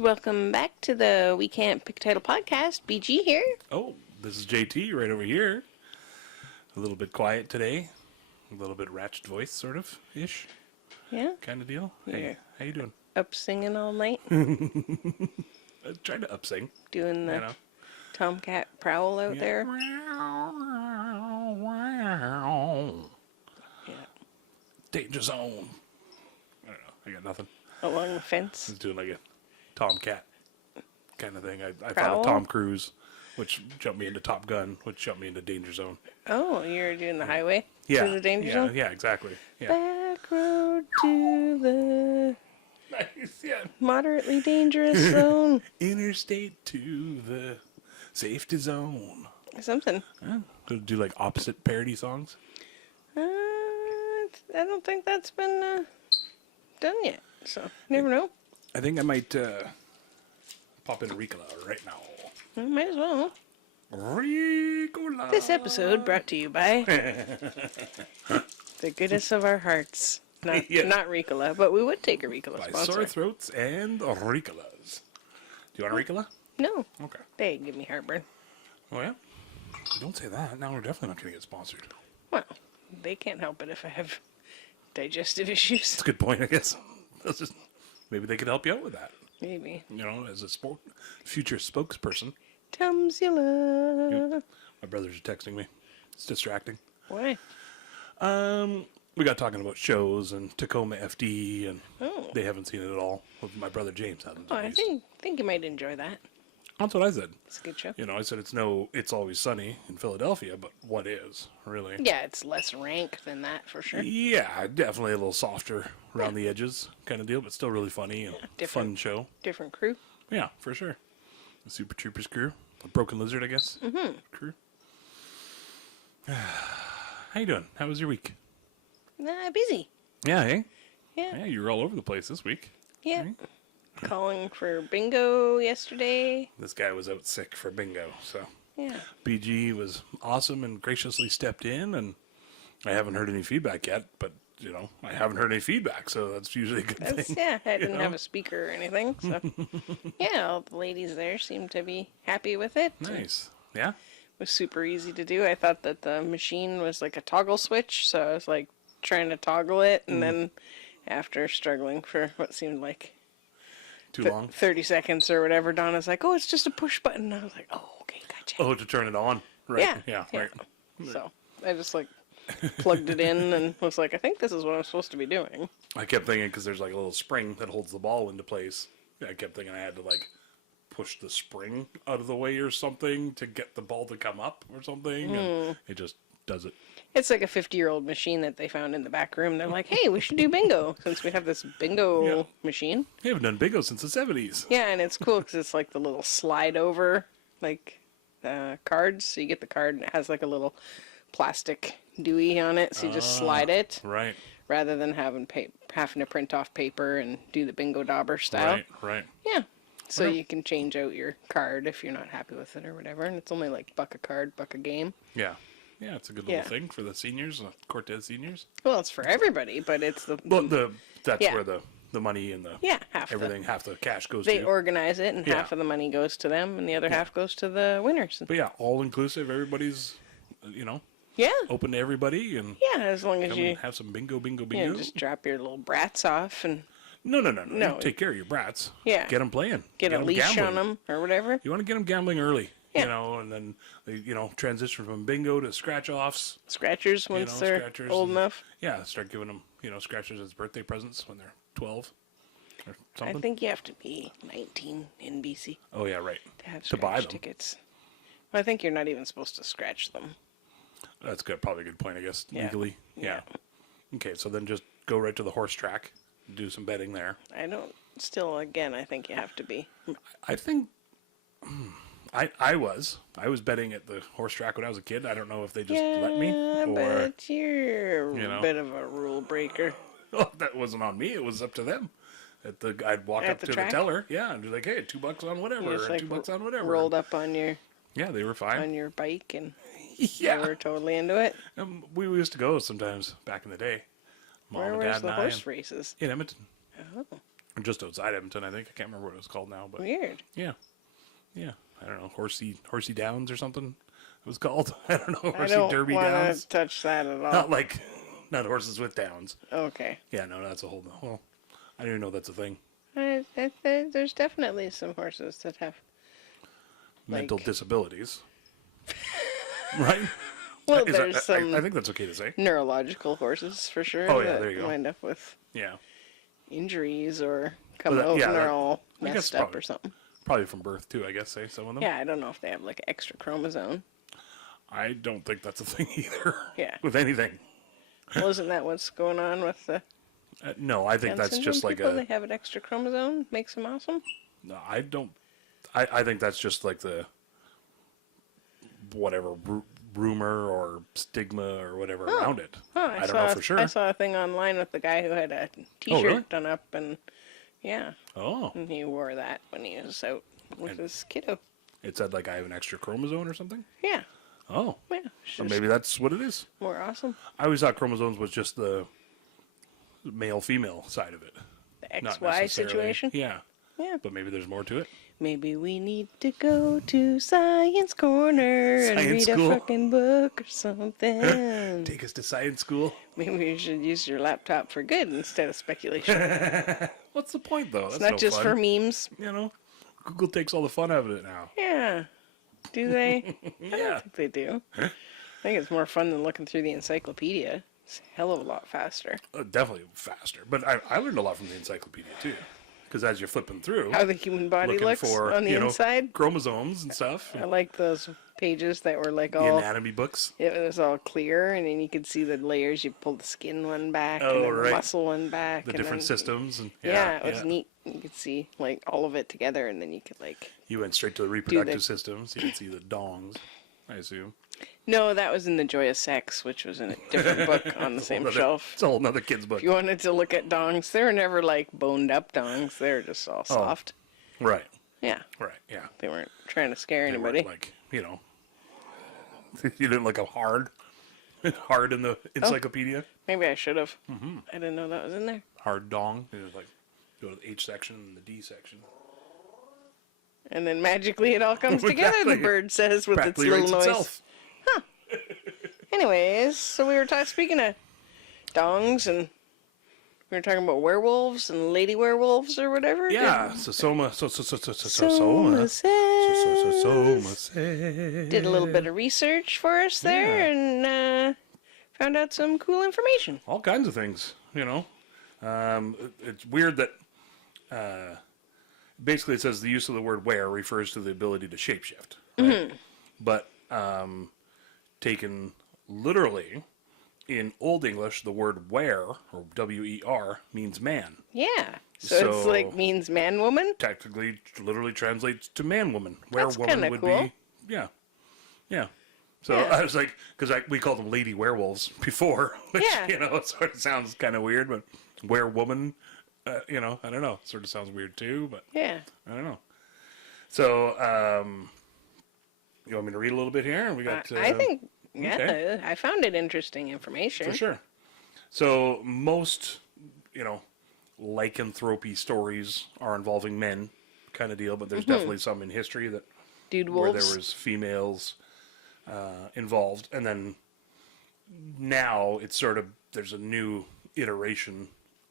Welcome back to the We Can't Pick a Title podcast. BG here. Oh, this is JT right over here. A little bit quiet today. A little bit ratchet voice, sort of, ish. Yeah. Kind of deal. Yeah. Hey, how you doing? Up singing all night. I tried to up-sing. Doing the tomcat prowl out there. Yeah. Danger zone. I don't know. I got nothing. Along the fence. I was doing like a tomcat kind of thing. I thought Prowl? of Tom Cruise, which jumped me into Top Gun, which jumped me into Danger Zone. Oh, you're doing the highway Yeah. to the danger zone? Yeah, exactly. Yeah. Back road to the Nice, yeah. moderately dangerous zone. Interstate to the safety zone. Something. Could do like opposite parody songs. I don't think that's been done yet. So, never know. I think I might pop in Ricola right now. Might as well. Ricola. This episode brought to you by the goodness of our hearts. Not Ricola, but we would take a Ricola By sponsor. Sore Throats and Ricolas. Do you want a Ricola? No. Okay. They give me heartburn. Oh, yeah? Don't say that. Now we're definitely not going to get sponsored. Well, they can't help it if I have digestive issues. That's a good point, I guess. Maybe they could help you out with that. Maybe. You know, as a future spokesperson. Tums you love. My brothers are texting me. It's distracting. Why? We got talking about shows and Tacoma FD, and Oh. they haven't seen it at all. My brother James hasn't. Oh, I think you might enjoy that. That's what I said. It's a good show. You know, I said it's always sunny in Philadelphia, but what is, really? Yeah, it's less rank than that for sure. Yeah, definitely a little softer around the edges kind of deal, but still really funny and fun show. Different crew. Yeah, for sure. The Super Troopers crew. The Broken Lizard, I guess. Mm-hmm. Crew. How you doing? How was your week? Busy. Yeah, hey? Yeah. Yeah, you were all over the place this week. Yeah. Calling for bingo yesterday. This guy was out sick for bingo, so... Yeah. BG was awesome and graciously stepped in, and I haven't heard any feedback yet, but, you know, I haven't heard any feedback, so that's usually a good thing. Yeah, I didn't have a speaker or anything, so... Yeah, all the ladies there seemed to be happy with it. Nice. Yeah? It was super easy to do. I thought that the machine was like a toggle switch, so I was like trying to toggle it, and then after struggling for what seemed like Too long? 30 seconds or whatever, Donna's like, oh, it's just a push button. And I was like, oh, okay, gotcha. Oh, to turn it on. Right. Yeah. Right. So I just like plugged it in and was like, I think this is what I'm supposed to be doing. I kept thinking, because there's like a little spring that holds the ball into place, I kept thinking I had to like push the spring out of the way or something to get the ball to come up or something, and it just does it. It's like a 50-year-old machine that they found in the back room. They're like, hey, we should do bingo since we have this bingo machine. We haven't done bingo since the 70s. Yeah, and it's cool because it's like the little slide over like cards. So you get the card and it has like a little plastic dewey on it. So you just slide it. Right. Rather than having to print off paper and do the bingo dauber style. Right. Yeah. So you can change out your card if you're not happy with it or whatever. And it's only like $1 a card, $1 a game. Yeah. Yeah, it's a good little thing for the seniors, Cortez seniors. Well, it's for everybody, but it's the... Well, that's where the money and half the cash goes to. They organize it, and half of the money goes to them, and the other half goes to the winners. But yeah, all-inclusive, everybody's, open to everybody, and as long as you... have some bingo. Yeah, just drop your little brats off, and... No. You take care of your brats. Yeah. Get them playing. Get a leash gambling on them, or whatever. You want to get them gambling early. Yeah. And then, transition from bingo to scratch-offs. Scratchers once they're old enough. Yeah, start giving them, scratchers as birthday presents when they're 12 or something. I think you have to be 19 in BC. Oh, yeah, right. To have to buy them. tickets. Well, I think you're not even supposed to scratch them. That's good. Probably a good point, I guess, legally. Yeah. Okay, so then just go right to the horse track, do some betting there. I think you have to be. I think... I was betting at the horse track when I was a kid. I don't know if they just let me. But you're a bit of a rule breaker. Oh, that wasn't on me. It was up to them. I'd walk up to the teller, and be like, "Hey, $2 on whatever, or $2 on whatever." Rolled up on your they were fine on your bike, and they were totally into it. We used to go sometimes back in the day. Where was the horse races? In Edmonton. Oh. just outside Edmonton, I think. I can't remember what it was called now, but Weird. yeah. I don't know, Horsey Downs or something it was called. I don't know, I Horsey don't Derby want Downs. to touch that at all. Not horses with downs. Okay. Yeah, no, that's a whole. Well, I didn't even know that's a thing. There's definitely some horses that have Mental disabilities, right? Well, Is there's that, some I think that's okay to say. neurological horses for sure. Oh, yeah, that there you go. wind up with Yeah, injuries or come Well, out yeah, and that- they're all I guess messed up probably. or something. probably from birth too. I guess some of them. Yeah, I don't know if they have like extra chromosome. I don't think that's a thing either. Yeah. With anything. Well, isn't that what's going on with the No, I think Down that's syndrome just like people? a. They have an extra chromosome, makes them awesome. No, I don't. I think that's just like the whatever rumor or stigma or whatever around it. Oh, I don't know for sure. I saw a thing online with the guy who had a T-shirt really? done up, and yeah, Oh, and he wore that when he was out with And- his kiddo. it said like I have an extra chromosome or something. Yeah, Oh, yeah, it's so just maybe that's what it is. more awesome. I always thought chromosomes was just the male-female side of it. The Not XY necessarily- situation. Yeah, Yeah, but maybe there's more to it. maybe we need to go to Science Corner and Science read school. a fucking book or something. Take us to science school. Maybe we should use your laptop for good instead of speculation. What's the point though? It's That's not just for memes. You know, Google takes all the fun out of it now. Yeah. Do they? I Yeah. don't think they do. I think it's more fun than looking through the encyclopedia. It's a hell of a lot faster. Definitely faster. But I learned a lot from the encyclopedia too. Because as you're flipping through, How the human body looking looks for on the inside. chromosomes and stuff, I like those pages that were like the all, anatomy books. it was all clear, and then you could see the layers. You pull the skin one back, Oh, and then right. the muscle one back. The and different then, systems. And Yeah, it was neat. You could see like all of it together, and then you could like. You went straight to the reproductive systems. You can see the dongs, I assume. No, that was in the Joy of Sex, which was in a different book on the same shelf. It's a whole nother kid's book. If you wanted to look at dongs, they were never like boned up dongs. They were just all soft. Right, Yeah, right, yeah. they weren't trying to scare They anybody. weren't like, you didn't look up hard in the encyclopedia. Maybe I should have. I didn't know that was in there. Hard dong. It was like, go to the H section and the D section. And then magically it all comes together, the Exactly. bird says with its Practically little writes noise. itself. Anyways, so we were speaking of dongs, and we were talking about werewolves and lady werewolves or whatever. Yeah, Soma Soma said. did a little bit of research for us there and found out some cool information. All kinds of things, It's weird that basically it says the use of the word were refers to the ability to shapeshift. Right? But taken literally, in Old English, the word were, or W-E-R, means man. Yeah. So it's like means man woman? Technically, literally translates to man woman. That's Were-woman kinda would cool. be, yeah. So Yeah. I was like, because we called them lady werewolves before, which, Yeah. sort of sounds kind of weird, but were-woman, I don't know, sort of sounds weird too, but Yeah. I don't know. So, you want me to read a little bit here? We got. I think, yeah, okay. I found it interesting information. For sure. So most, lycanthropy stories are involving men, kind of deal, but there's definitely some in history that Dude where wolves. there was females involved, and then now it's sort of there's a new iteration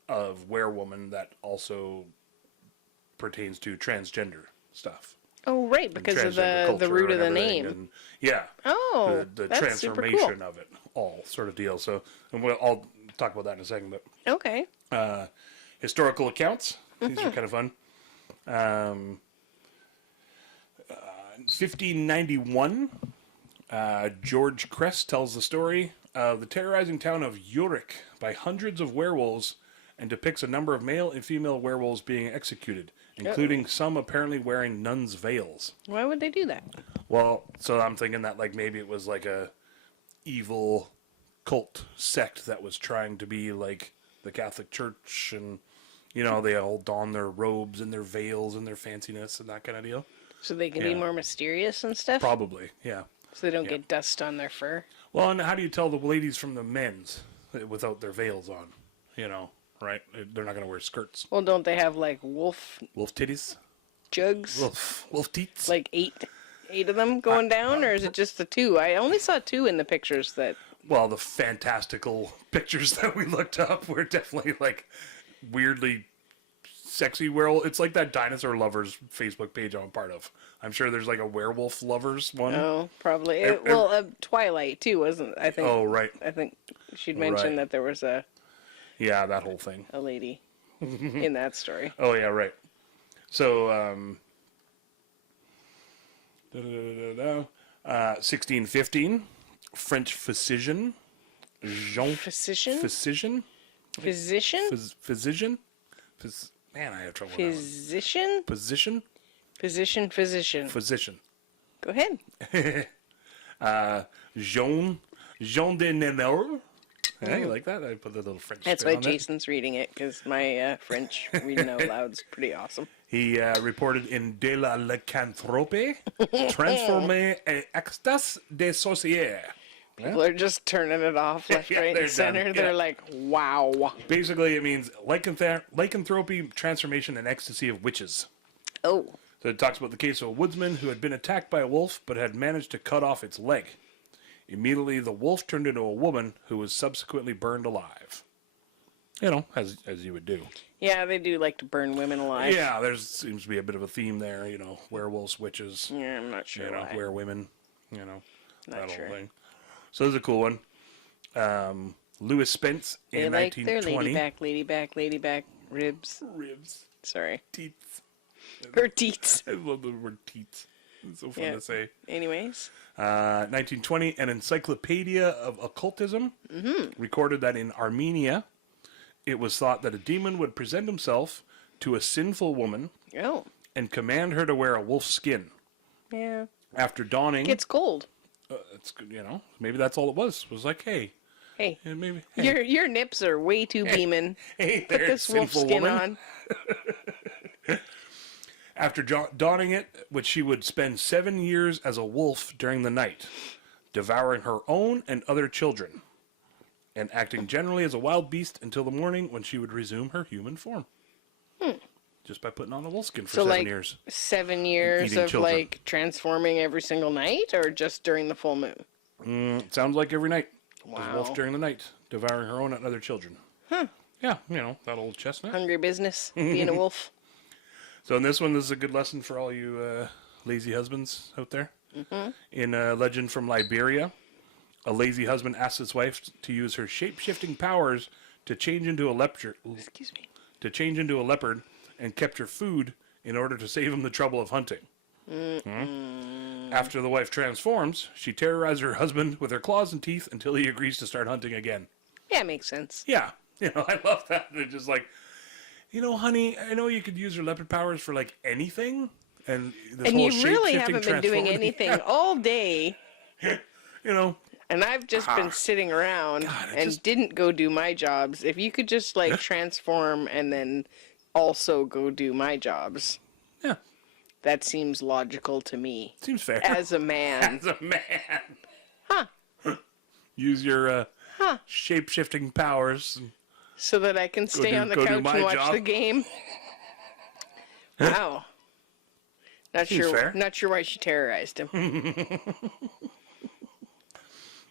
of werewoman that also pertains to transgender stuff. Oh, right, because of Transgender the culture root of and the everything, name. and, yeah. Oh, the that's super transformation cool. of it all sort of deal. So, and I'll talk about that in a second. But Okay. historical accounts, these are kind of fun. 1591, George Crest tells the story of the terrorizing town of Yorick by hundreds of werewolves, and depicts a number of male and female werewolves being executed, including some apparently wearing nuns' veils. Why would they do that? Well, so I'm thinking that like maybe it was like a evil cult sect that was trying to be like the Catholic Church, and they all don their robes and their veils and their fanciness and that kind of deal. So they can be more mysterious and stuff? Probably, yeah. So they don't get dust on their fur? Well, and how do you tell the ladies from the men's without their veils on? right? They're not going to wear skirts. Well, don't they have like wolf Wolf titties? jugs? Wolf teats? Like eight of them going down, or is it just the two? I only saw two in the pictures that. Well, the fantastical pictures that we looked up were definitely like weirdly sexy werewolf. It's like that dinosaur lovers Facebook page I'm part of. I'm sure there's like a werewolf lovers one. Oh, probably. Twilight too, wasn't? I think. Oh, right. I think she'd mentioned that there was Yeah, that whole thing. a lady in that story. Oh, yeah, right. So, 1615, French physician, Jean... Physician? Physician? Physician? Physician? Man, I have trouble with Physician? Position? Physician. Physician. Go ahead. Jean de Nenor. Yeah, you like that? I put the little French That's spin why on that. Jason's reading it, because my French reading out loud's pretty awesome. He reported in De la Lycanthrope, transformé en extase de sorcière. People are just turning it off left, Yeah, right, they're and center. done. They're Yeah. like, wow. Basically, it means lycanthropy, transformation, and ecstasy of witches. Oh. So it talks about the case of a woodsman who had been attacked by a wolf, but had managed to cut off its leg. Immediately, the wolf turned into a woman who was subsequently burned alive. You know, as you would do. Yeah, they do like to burn women alive. Yeah, there seems to be a bit of a theme there. You know, werewolves, witches. Yeah, I'm not sure You know, why. werewomen. You know, Not that sure. whole thing. So this is a cool one. Lewis Spence They in like their 1920. lady back ribs. Ribs, Sorry. teats. Her teats. I love the word teats. It's so fun Yeah. to say. Anyways. 1920, an encyclopedia of occultism recorded that in Armenia, it was thought that a demon would present himself to a sinful woman Oh. and command her to wear a wolf's skin. Yeah. After dawning, It's cold. it's good, you know, maybe that's all it was. It was like, hey, Hey. and maybe hey, Your nips are way too beaming. hey Put there, this wolf sinful skin woman. on. After donning it, which she would spend 7 years as a wolf during the night, devouring her own and other children, and acting generally as a wild beast until the morning when she would resume her human form. Just by putting on the wolf skin for So 7 like years. 7 years Eating of children. like transforming every single night, or just during the full moon? It sounds like every night. As a Wow. wolf during the night, devouring her own and other children. Yeah, you know, that old chestnut. Hungry business, being a wolf. So in this one, this is a good lesson for all you lazy husbands out there. In a legend from Liberia, a lazy husband asks his wife to use her shape-shifting powers to change into a leopard. Excuse me. To change into a leopard and capture food in order to save him the trouble of hunting. After the wife transforms, she terrorizes her husband with her claws and teeth until he agrees to start hunting again. Yeah, makes sense. Yeah, you know, I love that. They're just like, you know, honey, I know you could use your leopard powers for like anything, and this And whole you really shape-shifting haven't been doing transforming- anything all day, You know, and I've just been sitting around God, and didn't go do my jobs. If you could just like transform and then also go do my jobs, yeah, that seems logical to me seems fair. as a man. As a man, Huh. use your shape-shifting powers. And So that I can stay on the go do couch my and watch job. the game. Wow. Seems fair. Not sure why she terrorized him.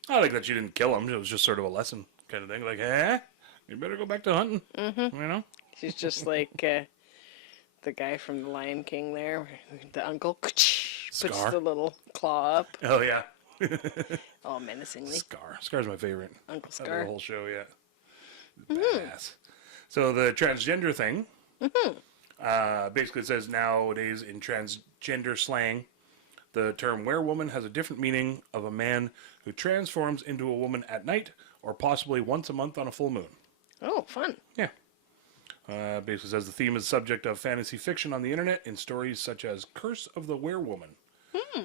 I like that she didn't kill him. It was just sort of a lesson kind of thing. Like, you better go back to hunting. You know? She's just like the guy from The Lion King there, the uncle puts Scar? the little claw up, Oh, yeah. all menacingly. Scar. Scar's my favorite. Uncle Out of Scar. the whole show, yeah. Badass. So the transgender thing, basically it says nowadays in transgender slang, the term werewoman has a different meaning of a man who transforms into a woman at night or possibly once a month on a full moon. Oh, fun. Yeah. Basically says the theme is subject of fantasy fiction on the internet in stories such as Curse of the Werewoman,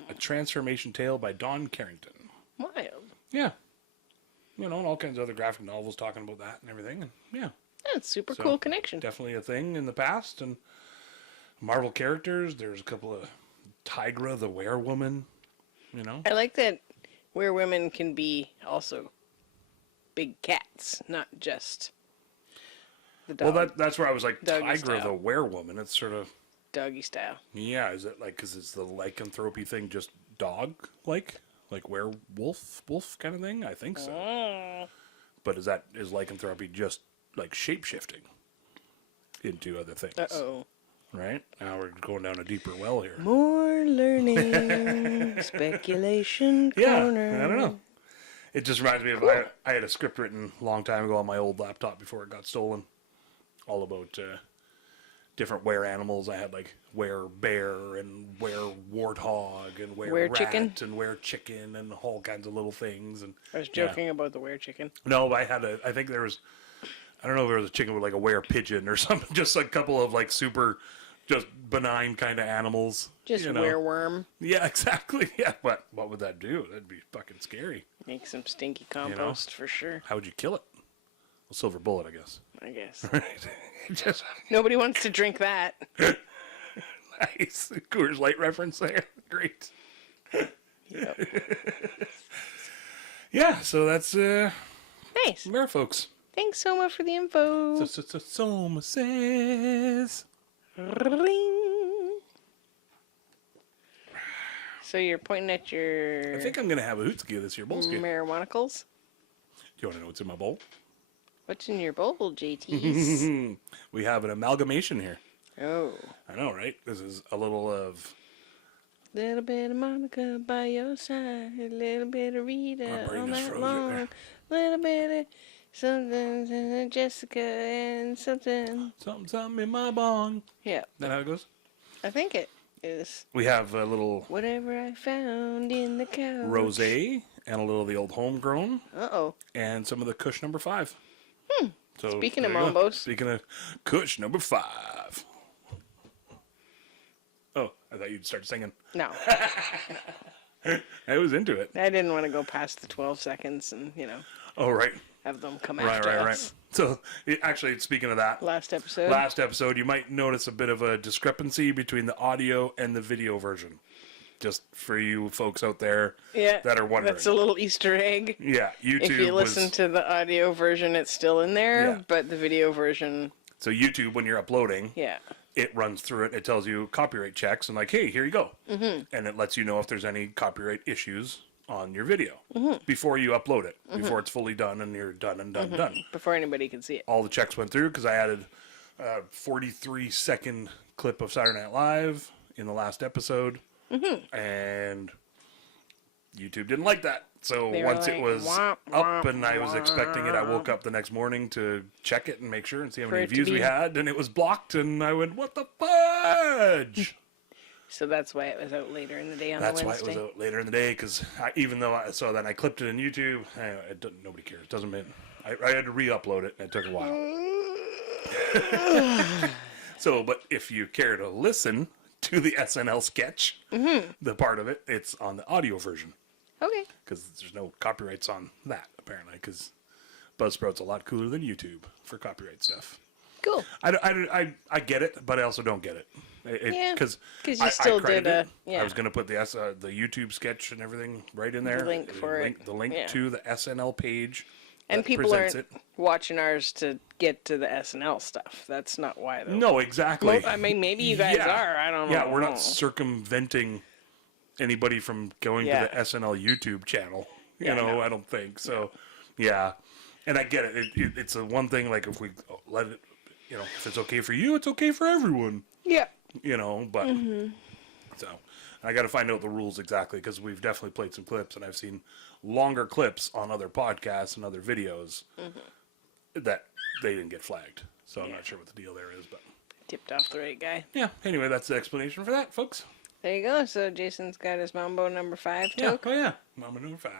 a transformation tale by Dawn Carrington. Wild. Yeah. You know, and all kinds of other graphic novels talking about that and everything. And yeah, That's super So, cool connection. definitely a thing in the past. And Marvel characters, there's a couple of Tigra the Werewoman, you know. I like that where women can be also big cats, not just The dog. Well, that's where I was like, Doggy Tiger style. the Werewoman. It's sort of, Doggy style. yeah, is it like, because it's the lycanthropy thing just dog-like? Like wolf kind of thing? I think so. But is lycanthropy just like shape-shifting into other things? Uh-oh. Right? Now we're going down a deeper well here. More learning. Speculation corner. Yeah, I don't know. It just reminds me of, I had a script written a long time ago on my old laptop before it got stolen. All about different were animals. I had like were bear and were warthog and were rat chicken? and were chicken and all kinds of little things. And I was joking about the were chicken. no, I think there was, I don't know if there was a chicken with like a were pigeon or something. Just a couple of like super, just benign kind of animals. Just wereworm. Yeah, exactly. Yeah, but what would that do? That'd be fucking scary. Make some stinky compost for sure. How would you kill it? A silver bullet, I guess. I guess. Just Nobody wants to drink that. nice. Coors Light reference there. Great. Yep. Yeah, so that's Nice. there, folks. Thanks so much for the info. Soma says. Ring. So you're pointing at your I think I'm gonna have a hootski this year, Bolski. Do marijuanacles? you want to know what's in my bowl? What's in your bowl, JTs? We have an amalgamation here. Oh. I know, right? This is a little of. Little bit of Monica by your side, a little bit of Rita brain all just night froze long, right little bit of something, Jessica and something. Something in my bong. Yeah, Is that how it goes? I think it is. We have a little Whatever I found in the couch. rosé and a little of the old homegrown Uh-oh. and some of the Kush number 5. So Speaking of there you go. Mambos. Speaking of Kush number 5. Oh, I thought you'd start singing. No, I was into it. I didn't want to go past the 12 seconds and, Oh, right. have them come Right, after right, us. right. So, actually, speaking of that, Last episode. last episode, you might notice a bit of a discrepancy between the audio and the video version. Just for you folks out there that are wondering. That's a little Easter egg. Yeah, YouTube If you listen to the audio version, it's still in there, Yeah. but the video version, So YouTube, when you're uploading, yeah. it runs through it. It tells you copyright checks and like, hey, here you go. Mm-hmm. And it lets you know if there's any copyright issues on your video before you upload it, before it's fully done and you're done and done. Before anybody can see it. All the checks went through because I added a 43-second clip of Saturday Night Live in the last episode. And YouTube didn't like that. So They were once it like, was "Womp, up womp, and I was expecting it, I woke up the next morning to check it and make sure and see how For many it to views we be- had. And it was blocked. And I went, what the fudge? So that's why it was out later in the day on That's the why Wednesday. it was out later in the day. Because even though I saw that, I clipped it in YouTube. Nobody cares. It doesn't mean I had to re-upload it, and it took a while. So, but if you care to listen to the SNL sketch, the part of it, it's on the audio version. Okay. Because there's no copyrights on that, apparently. Because Buzzsprout's a lot cooler than YouTube for copyright stuff. Cool. I get it, but I also don't get it. Yeah, Because 'cause you still did it. yeah. I was going to put the YouTube sketch and everything right in there. The link for it. The link Yeah. to the SNL page. And that people presents aren't it. watching ours to get to the SNL stuff. That's not why, though. No, exactly. I mean, maybe you guys Yeah. are. I don't know. Yeah, we're not circumventing anybody from going Yeah. to the SNL YouTube channel. Yeah, No. no. I don't think so. Yeah, and I get it. It's a one thing. Like if we let it, if it's okay for you, it's okay for everyone. Yeah. But so I got to find out the rules exactly because we've definitely played some clips and I've seen longer clips on other podcasts and other videos that they didn't get flagged. So I'm not sure what the deal there is, but Tipped off the right guy. yeah. Anyway, that's the explanation for that, folks. There you go. So Jason's got his Mambo number 5 Yeah. toke. Oh yeah. Mama number 5.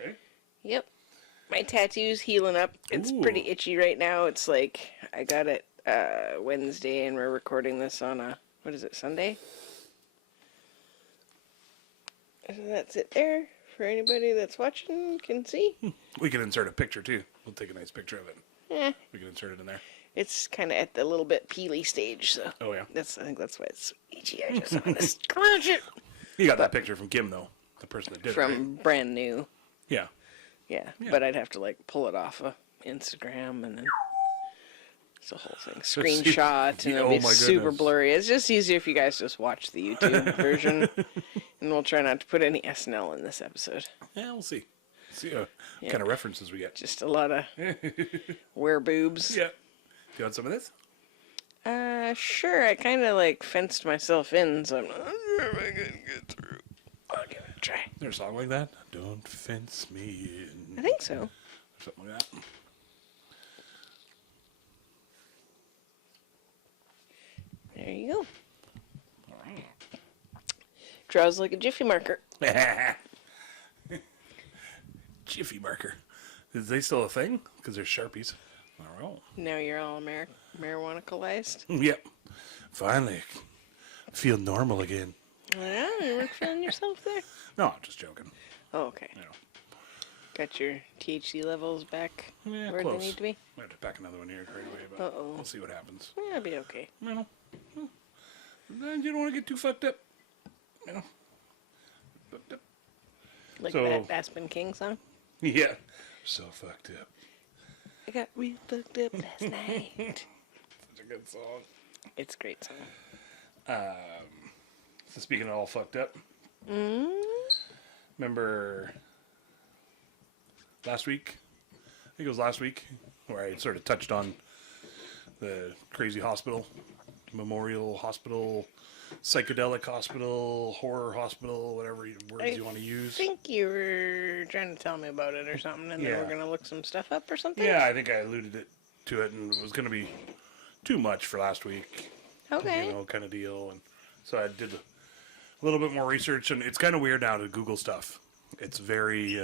Okay. Yep. My tattoo's healing up. It's Ooh. pretty itchy right now. It's like I got it Wednesday and we're recording this on what is it, Sunday? So that's it there for anybody that's watching can see. We can insert a picture too. We'll take a nice picture of it. Yeah. We can insert it in there. It's kind of at the little bit peely stage, so Oh yeah. I think that's why it's itchy. I just want to scratch it. You got that picture from Kim though, the person that did it. Right? From brand new. Yeah. Yeah, but I'd have to like pull it off of Instagram and then It's a whole thing. Screenshot, and it'll be super blurry. It's just easier if you guys just watch the YouTube version. And we'll try not to put any SNL in this episode. Yeah, we'll see. See what kind of references we get. Just a lot of were boobs. Yeah. Do you want some of this? Sure. I kind of like fenced myself in, so I'm not sure if I can get through. I'll give it a try. Is there a song like that? Don't fence me in. I think so. Something like that. There you go. All right. Draws like a Jiffy marker. Jiffy marker. Is they still a thing? Because they're Sharpies. All right. Now you're all marijuana-calized? Yep. Finally. Feel normal again. Yeah, you weren't feeling yourself there? No, I'm just joking. Oh, okay. You know. Got your THC levels back where close. they need to be? I have to pack another one here right away, but we'll see what happens. Yeah, it'll be okay. You know. You don't want to get too fucked up. You know. Fucked up. Like that Aspen King song? Yeah. So fucked up. I got real fucked up last night. Such a good song. It's a great song. So speaking of all fucked up, remember last week? I think it was last week where I sort of touched on the crazy hospital, memorial hospital, psychedelic hospital, horror hospital, whatever words you want to use. I think you were trying to tell me about it or something, and then we're going to look some stuff up or something? Yeah, I think I alluded to it, and it was going to be too much for last week. Okay. You know, kind of deal. And so I did a little bit more research, and it's kind of weird now to Google stuff. It's very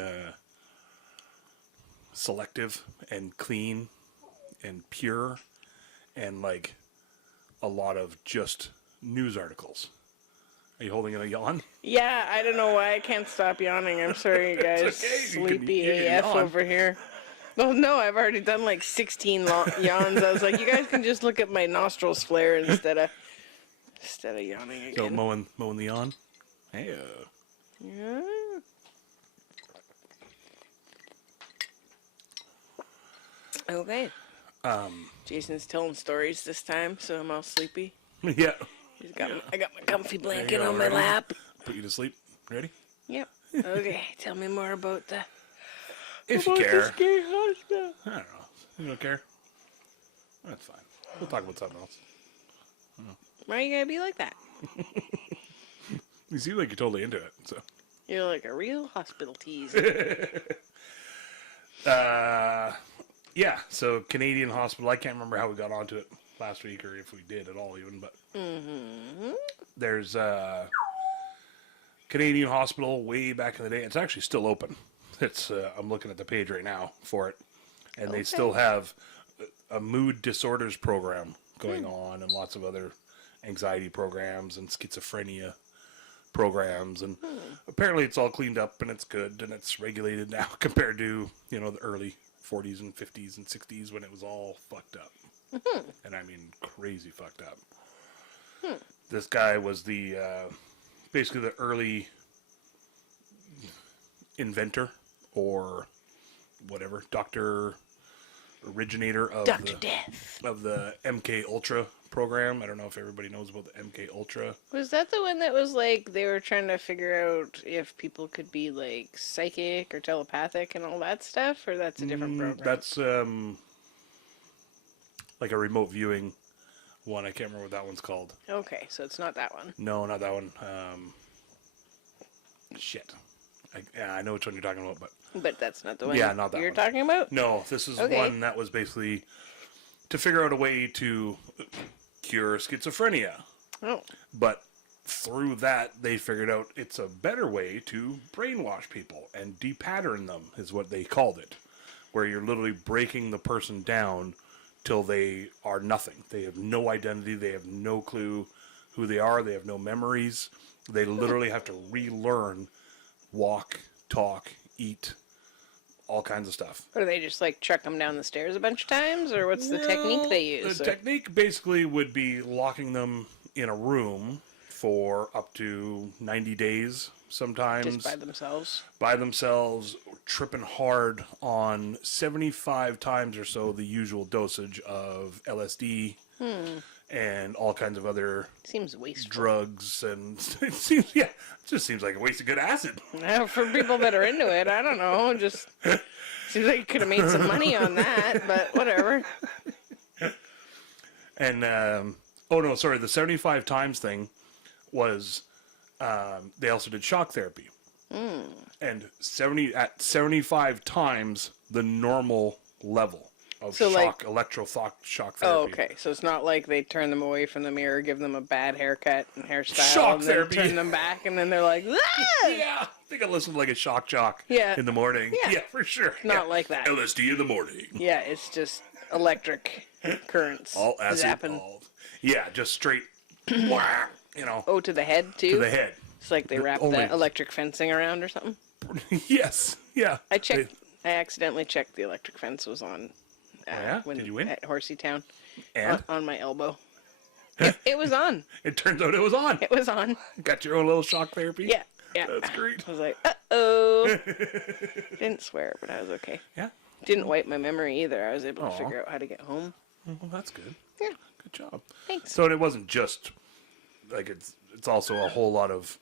selective and clean and pure and like a lot of just news articles. Are you holding in a yawn? Yeah, I don't know why I can't stop yawning. I'm sorry, you guys. It's okay. Sleepy You can AF yawn. over here. Well, no, I've already done like 16 yawns. I was like, you guys can just look at my nostrils flare instead of yawning again. So mowing the yawn. Hey. Yeah. Okay. Jason's telling stories this time, so I'm all sleepy. Yeah. I got my comfy blanket on my ready? lap. Put you to sleep. Ready? Yep. Okay. Tell me more about the. If you about care. the scary hospital. I don't know. You don't care? That's fine. We'll talk about something else. Why you gotta be like that? You seem like you're totally into it. So. You're like a real hospital tease. Yeah. So Canadian hospital. I can't remember how we got onto it last week, or if we did at all, even. But there's a Canadian hospital way back in the day. It's actually still open. It's I'm looking at the page right now for it, and they still have a mood disorders program going on, and lots of other anxiety programs and schizophrenia programs, and apparently it's all cleaned up and it's good and it's regulated now compared to the early 40s and 50s and 60s when it was all fucked up. And I mean crazy fucked up. This guy was the basically the early inventor or whatever, originator of Dr. Death. of the MKUltra program. I don't know if everybody knows about the MKUltra. Was that the one that was like they were trying to figure out if people could be like psychic or telepathic and all that stuff, or that's a different program? That's like a remote viewing one. I can't remember what that one's called. Okay, so it's not that one. No, not that one. Shit. I know which one you're talking about, But that's not the one not that you're one. talking about? No, this is one that was basically to figure out a way to cure schizophrenia. Oh. But through that, they figured out it's a better way to brainwash people and depattern them, is what they called it. Where you're literally breaking the person down till they are nothing. They have no identity. They have no clue who they are. They have no memories. They literally have to relearn walk, talk, eat, all kinds of stuff. Or do they just like chuck them down the stairs a bunch of times, or what's the technique they use? The technique basically would be locking them in a room for up to 90 days sometimes. Just by themselves? By themselves, tripping hard on 75 times or so the usual dosage of LSD and all kinds of other Seems wasteful. drugs, and it just seems like a waste of good acid. Now, for people that are into it, I don't know. Just seems like you could have made some money on that, but whatever. And the 75 times thing was they also did shock therapy. And 75 times the normal level of electroshock therapy. Oh, okay. So it's not like they turn them away from the mirror, give them a bad haircut and hairstyle, Shock and therapy. then turn them back, and then they're like, ah! Yeah, I think I listened to like a shock jock Yeah. in the morning. Yeah. For sure. Not like that. LSD in the morning. Yeah, it's just electric currents. All acid. zapping. Yeah, just straight. Wah, Oh, to the head too. to the head. It's like they wrap only- the electric fencing around or something. Yes. Yeah. I checked. I accidentally checked the electric fence was on. Yeah? Did you win? At Horsey Town? And On my elbow. It was on. it turns out it was on. It was on. Got your own little shock therapy. Yeah. Yeah. That's great. I was like, uh-oh. Didn't swear, but I was okay. Yeah. Didn't wipe my memory either. I was able to Aw. figure out how to get home. Well, that's good. Yeah. Good job. Thanks. So it wasn't just like it's also a whole lot of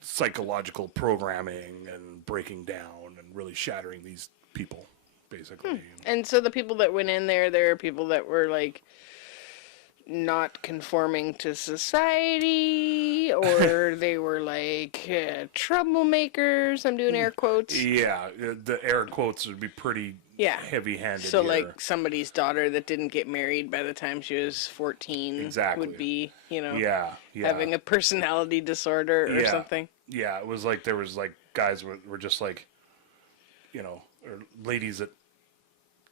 psychological programming and breaking down and really shattering these people, basically. And so the people that went in there are people that were like not conforming to society, or they were like troublemakers. I'm doing air quotes. Yeah, the air quotes would be pretty Yeah. heavy-handed. So here. like somebody's daughter that didn't get married by the time she was 14 Exactly. would be, yeah, having a personality disorder or Yeah. something. Yeah, it was like there was like guys were just like, or ladies that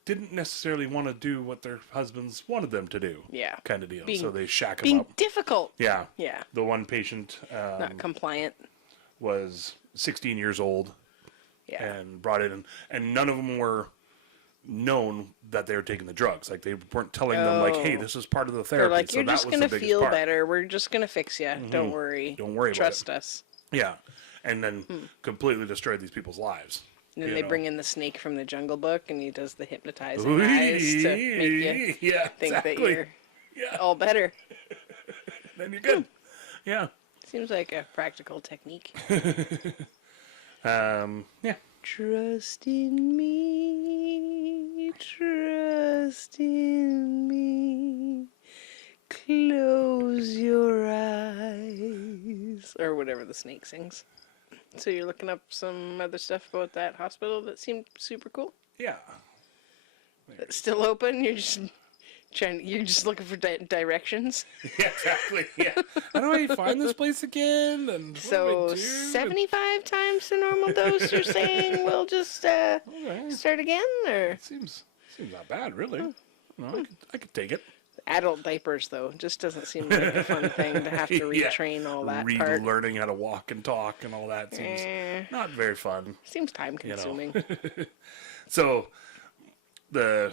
didn't necessarily want to do what their husbands wanted them to do. Yeah. Kind of deal. Being- So they shack them Being up. difficult. Yeah. Yeah. The one patient Not compliant. was 16 years old Yeah. and brought in, and none of them were known that they were taking the drugs. Like they weren't telling them like, hey, this is part of the therapy. They're like, So you're that just was going the to biggest feel part. better. We're just going to fix you. Don't worry. Don't worry about Trust it. us. Yeah. And then completely destroyed these people's lives. And then you they know. bring in the snake from the Jungle Book, and he does the hypnotizing eyes to make you yeah, think exactly. that you're Yeah. all better. Then you're good. Yeah. Seems like a practical technique. Yeah. Trust in me, trust in me, close your eyes, or whatever the snake sings. So you're looking up some other stuff about that hospital that seemed super cool? Yeah. It's still open? You're just looking for directions? Yeah, exactly. Yeah. How do I find this place again? And what do So I do? 75 times the normal dose, you're saying we'll just start again? Or Seems not bad, really. No, I could take it. adult diapers, though, just doesn't seem like a fun thing to have to Yeah. retrain all that part. Relearning how to walk and talk and all that seems not very fun. Seems time consuming. So the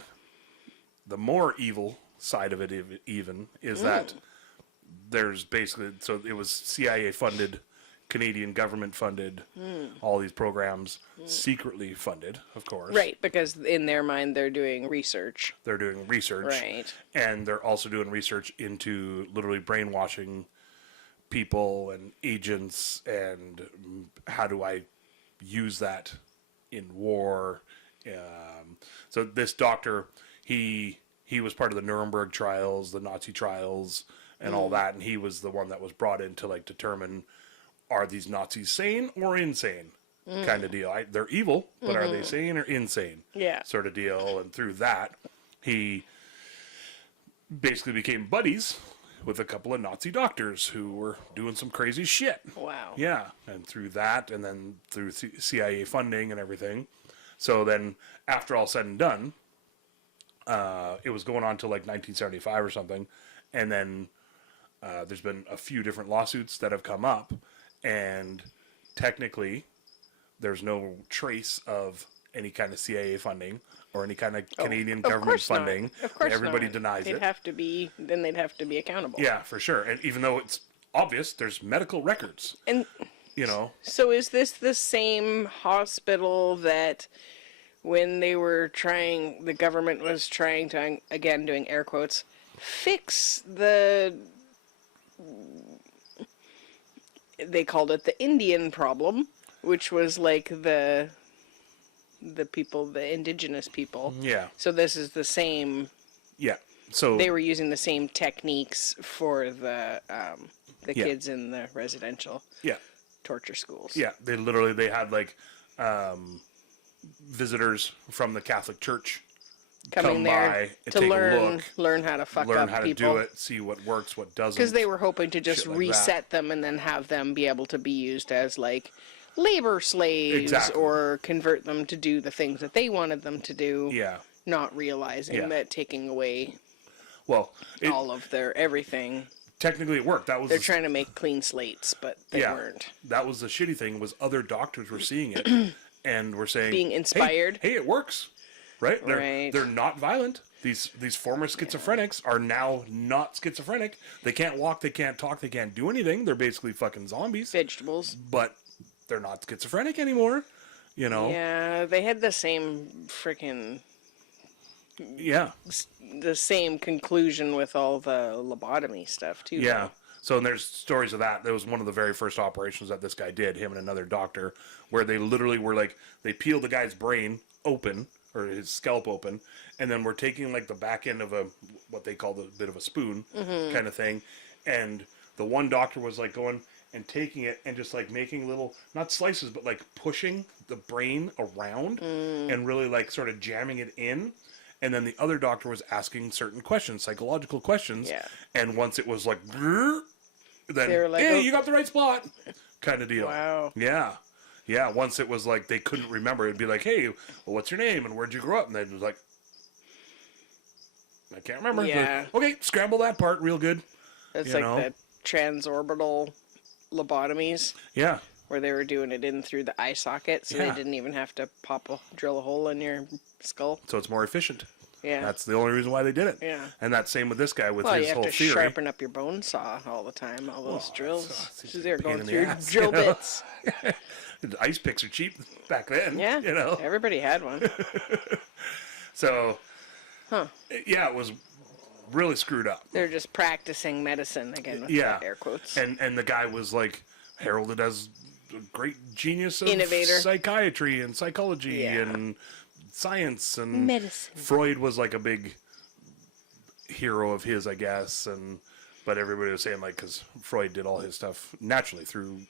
more evil side of it even is that there's basically, so it was CIA funded, Canadian government funded, all these programs secretly funded, of course. Right, because in their mind they're doing research. They're doing research. Right. And they're also doing research into literally brainwashing people and agents, and how do I use that in war. So this doctor, he was part of the Nuremberg trials, the Nazi trials, and all that, and he was the one that was brought in to like determine, are these Nazis sane or insane, kind of deal. They're evil, but are they sane or insane? Yeah. Sort of deal. And through that, he basically became buddies with a couple of Nazi doctors who were doing some crazy shit. Wow. Yeah, and through that, and then through CIA funding and everything. So then, after all said and done, it was going on till like 1975 or something, and then there's been a few different lawsuits that have come up, and technically, there's no trace of any kind of CIA funding or any kind of Canadian government course not. funding. Of course Everybody not. denies They'd it. have to be, then they'd have to be accountable. Yeah, for sure. And even though it's obvious, there's medical records. And you know. So is this the same hospital that when they were trying, the government was trying to, again doing air quotes, fix the, they called it the Indian problem, which was like the people, the indigenous people. Yeah. So this is the same. Yeah. So They were using the same techniques for the Yeah. kids in the residential yeah. torture schools. Yeah, they had like visitors from the Catholic Church Coming come there by and to take a look, learn how to fuck learn up how to people. do it, see what works, what doesn't. Because they were hoping to just shit like reset them and then have them be able to be used as like labor slaves Exactly. or convert them to do the things that they wanted them to do. Yeah. Not realizing Yeah. that taking away Well, all of their everything. technically it worked. That was They're trying to make clean slates, but they weren't. That was the shitty thing, was other doctors were seeing it and were saying, Being inspired. Hey, it works. Right? Right. They're not violent. These former schizophrenics are now not schizophrenic. They can't walk, they can't talk, they can't do anything. They're basically fucking zombies. Vegetables. But they're not schizophrenic anymore. You know? Yeah, they had the same freaking Yeah. the same conclusion with all the lobotomy stuff too. Yeah. So and there's stories of that. That was one of the very first operations that this guy did, him and another doctor, where they literally were like, they peeled the guy's brain open, or his scalp open, and then we're taking like the back end of what they called a bit of a spoon kind of thing. And the one doctor was like going and taking it and just like making little, not slices, but like pushing the brain around and really like sort of jamming it in. And then the other doctor was asking certain questions, psychological questions. Yeah. And once it was like, grrr, then, They were like, hey, "Oh." you got the right spot, kind of deal. Wow. Yeah. Yeah. Once it was like they couldn't remember, it'd be like, hey, well, what's your name and where'd you grow up? And they was like, I can't remember. Yeah. Like, okay, scramble that part real good. That's You like know? the transorbital lobotomies Yeah. where they were doing it in through the eye socket, so Yeah. they didn't even have to drill a hole in your skull. So it's more efficient. Yeah. That's the only reason why they did it. Yeah. And that's same with this guy with Well, you his have whole to theory. sharpen up your bone saw all the time, all those drills. it's So a they're pain going in the through ass, drill you know? bits. The ice picks are cheap back then. Yeah. You know? Everybody had one. So, Huh. yeah, it was really screwed up. They're just practicing medicine again with Yeah. air quotes. And the guy was like heralded as a great genius of Innovator. psychiatry and psychology Yeah. and science and Medicine. Freud was like a big hero of his, I guess, but everybody was saying like because Freud did all his stuff naturally through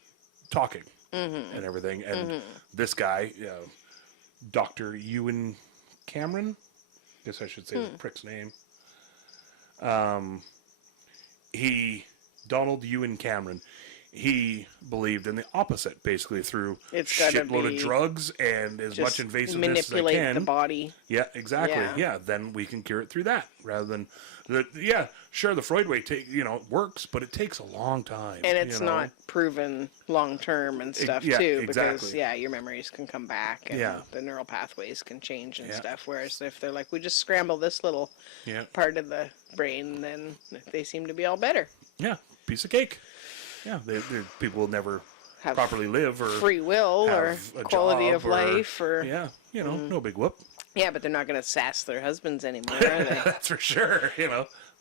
talking and everything, and this guy, Dr. Ewan Cameron, guess I should say the prick's name. Donald Ewan Cameron, he believed in the opposite, basically through It's gotta shitload be of drugs and as much Just invasiveness manipulate as they the can. body. Yeah, exactly. Yeah. Yeah, then we can cure it through that rather than sure the Freud way works, but it takes a long time. And it's you know? not proven long term and stuff yeah, too, because exactly. your memories can come back and Yeah. the neural pathways can change and Yeah. stuff. Whereas if they're like, we just scramble this little Yeah. part of the brain, then they seem to be all better. Yeah, piece of cake. Yeah, people will never Have properly live or free will or have a quality job of life or yeah, no big whoop. yeah, but they're not going to sass their husbands anymore, are they? That's for sure.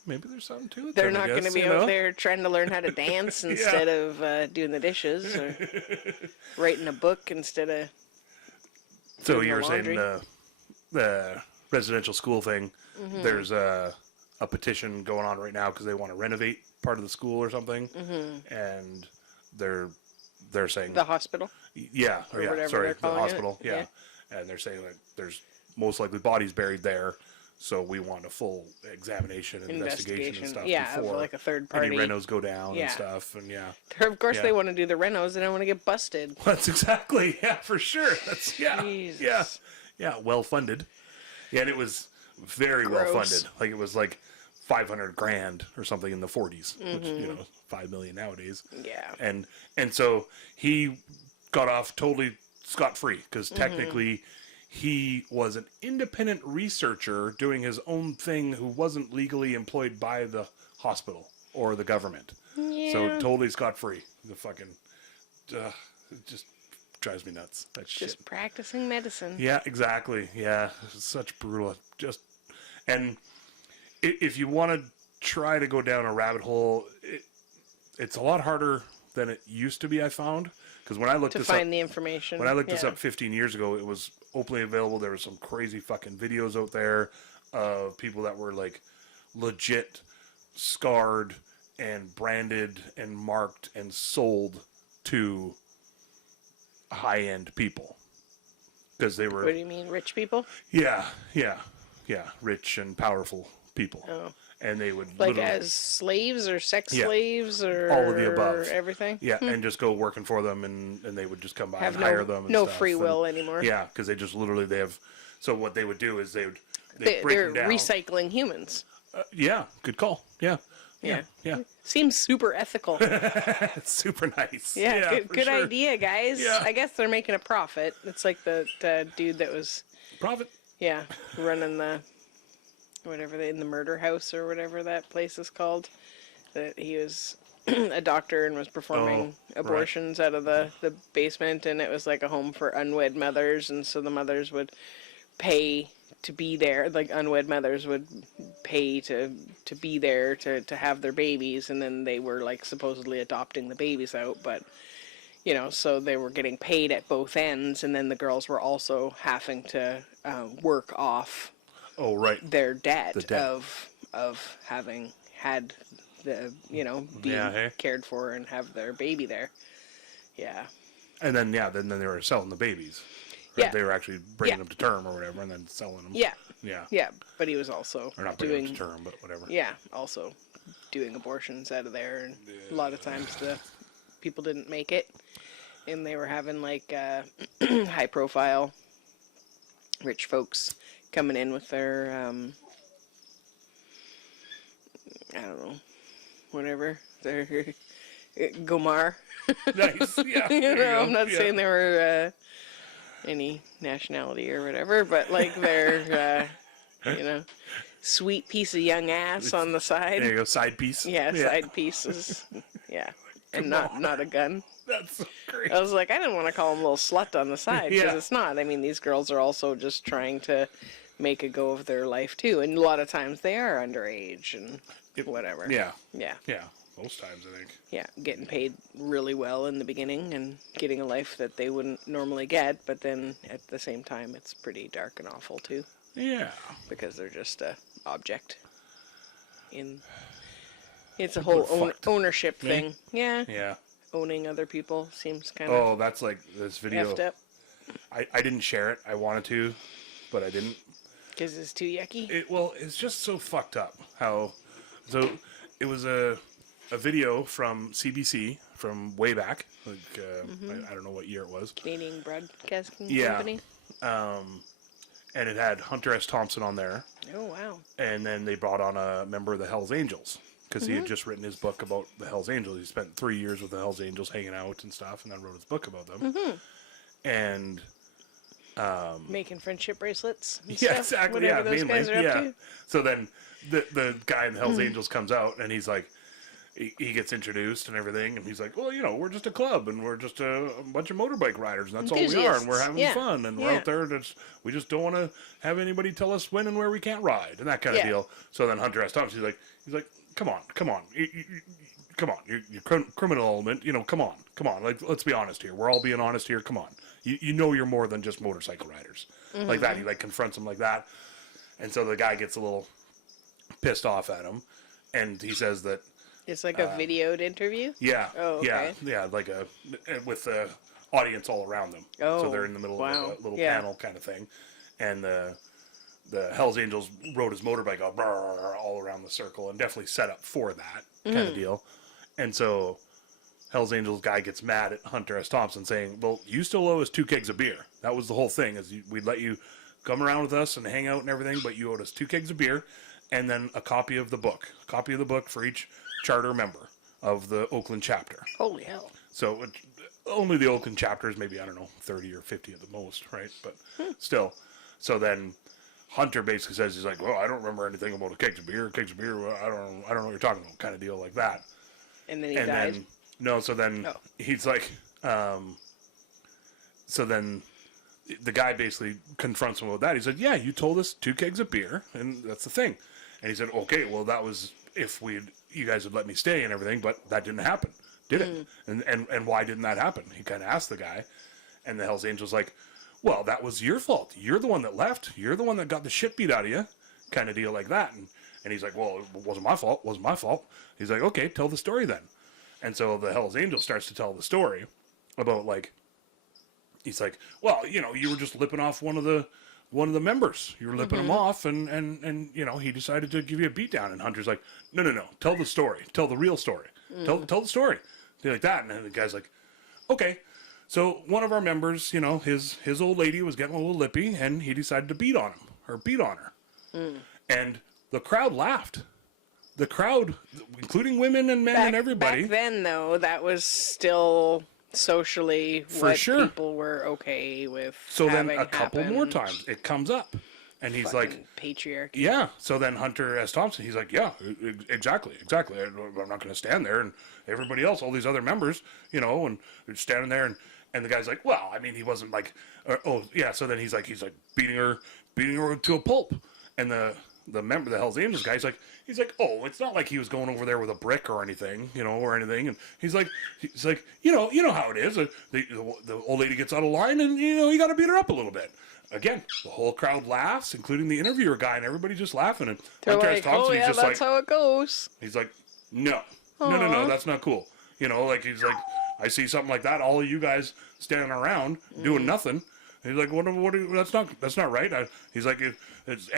Maybe there's something to it. They're then, I not going to guess, be you out know? there trying to learn how to dance instead of doing the dishes or writing a book instead of. So doing the you're saying laundry. the residential school thing? There's a petition going on right now because they want to renovate part of the school or something, and they're saying The hospital? or whatever sorry, they're the calling it, hospital, yeah, and they're saying that there's most likely bodies buried there. So we want a full examination and investigation and stuff yeah, before of like a third any party. renos go down Yeah. and stuff. And yeah, Of course, Yeah. they want to do the renos. They don't want to get busted. that's exactly for sure. That's Jesus. yeah, well funded. Yeah, and it was very well Gross. funded. Like it was like $500,000 or something in the 40s, which 5 million nowadays. Yeah. And so he got off totally scot free because technically he was an independent researcher doing his own thing who wasn't legally employed by the hospital or the government. Yeah. So totally scot free. The fucking it just drives me nuts. That shit. Just practicing medicine. Yeah, exactly. Yeah, such brutal. And if you want to try to go down a rabbit hole, it's a lot harder than it used to be. I found because when I looked to find the information. When I looked this up 15 years ago, it was openly available. There was some crazy fucking videos out there of people that were like legit scarred and branded and marked and sold to high-end people because they were. What do you mean, rich people? Yeah, rich and powerful people. Oh. And they would like as slaves or sex slaves or all of the above, everything. Yeah, and just go working for them, and they would just come by have and hire them. And no stuff. free will anymore. Yeah, because they just literally they have. So what they would do is they they're break them down. recycling humans. Yeah, good call. Yeah. Seems super ethical. It's super nice. Yeah, good sure. idea, guys. Yeah. I guess they're making a profit. It's like the dude that was profit. Yeah, running the whatever in the murder house or whatever that place is called. That he was a doctor and was performing abortions out of the basement, and it was like a home for unwed mothers, and so the mothers would pay to be there. Like unwed mothers would pay to be there to have their babies, and then they were like supposedly adopting the babies out, but you know, so they were getting paid at both ends, and then the girls were also having to work off their debt, of having had the, you know, being cared for and have their baby there. Yeah. And then then they were selling the babies. Right? Yeah. They were actually bringing them to term or whatever, and then selling them. Yeah. Yeah. Yeah, but he was also or not bringing them to term, but whatever. Yeah, also doing abortions out of there, and a lot of times the people didn't make it, and they were having like high profile rich folks coming in with their I don't know, whatever, their Gomar. Nice, yeah. You know, I'm not saying they were any nationality or whatever, but like their you know, sweet piece of young ass on the side. There you go, side piece. Yeah, side pieces. Yeah, and not a gun. That's so great. I was like, I didn't want to call him a little slut on the side, because it's not. I mean, these girls are also just trying to make a go of their life too, and a lot of times they are underage and whatever. Yeah. Yeah. Yeah. Most times, I think. Yeah, getting paid really well in the beginning and getting a life that they wouldn't normally get, but then at the same time, it's pretty dark and awful too. Yeah. Because they're just a object. It's a whole ownership thing. Yeah. Yeah. Owning other people seems kind of. Oh, that's like this video. Effed up. I didn't share it. I wanted to, but I didn't. Because it's too yucky? It's just so fucked up how. So it was a video from CBC from way back. Like, I don't know what year it was. Canadian Broadcasting Company? And it had Hunter S. Thompson on there. Oh, wow. And then they brought on a member of the Hells Angels. Because he had just written his book about the Hells Angels. He spent 3 years with the Hells Angels hanging out and stuff, and then wrote his book about them. And making friendship bracelets and stuff, exactly. Whatever those guys are up to. So then the guy in the Hells Angels comes out, and he's like, he gets introduced and everything, and he's like, well, you know, we're just a club, and we're just a bunch of motorbike riders, and that's all we are, and we're having fun, and we're out there, we just don't want to have anybody tell us when and where we can't ride, and that kind of deal. So then Hunter S. Thompson, he's like, come on, come on, you're criminal element, you know, come on, like, let's be honest here, we're all being honest here, come on, you know you're more than just motorcycle riders, like that. He like confronts him like that, and so the guy gets a little pissed off at him, and he says that it's like a videoed interview? Yeah. Oh, okay. Yeah, like with the audience all around them. Oh, so they're in the middle of a little panel kind of thing. And the Hells Angels rode his motorbike all around the circle, and definitely set up for that kind of deal. And so Hells Angels guy gets mad at Hunter S. Thompson saying, well, you still owe us 2 kegs of beer. That was the whole thing, is we'd let you come around with us and hang out and everything, but you owed us 2 kegs of beer and then a copy of the book. A copy of the book for each charter member of the Oakland chapter. Holy hell. So only the Oakland chapter is maybe, I don't know, 30 or 50 at the most, right? But still. So then Hunter basically says, he's like, well, I don't remember anything about kegs of beer. Well, I don't know what you're talking about, kind of deal like that. And then he died? So then he's like, so then the guy basically confronts him with that. He said, yeah, you told us 2 kegs of beer, and that's the thing. And he said, okay, well, that was if you guys would let me stay and everything, but that didn't happen, did it? And why didn't that happen? He kind of asked the guy, and the Hells Angels like, well, that was your fault. You're the one that left. You're the one that got the shit beat out of you, kind of deal like that. And he's like, well, it wasn't my fault. It wasn't my fault. He's like, okay, tell the story then. And so the Hells Angel starts to tell the story about, like, he's like, well, you know, you were just lipping off one of the members. You were lipping him off, and you know, he decided to give you a beatdown. And Hunter's like, no, tell the story. Tell the real story. Tell the story. They're like that. And then the guy's like, okay. So one of our members, you know, his old lady was getting a little lippy, and he decided to beat on her. And the crowd laughed. The crowd, including women and men and everybody. Back then, though, that was still socially what people were okay with. So then a couple more times it comes up, and he's like, patriarchy. Yeah. So then Hunter S. Thompson, he's like, yeah, exactly. I'm not going to stand there, and everybody else, all these other members, you know, and they're standing there, and the guy's like, well, I mean, he wasn't like, oh yeah. So then he's like beating her to a pulp, and the member, the Hells Angels guy, he's like, oh, it's not like he was going over there with a brick or anything, you know, or anything. And he's like, you know how it is. The old lady gets out of line, and you know, you got to beat her up a little bit. Again, the whole crowd laughs, including the interviewer guy, and everybody just laughing. And they're like, oh yeah, that's how it goes. He's like, no, that's not cool. You know, like he's like, I see something like that, all of you guys standing around doing nothing. He's like, what? That's not right. He's like, it's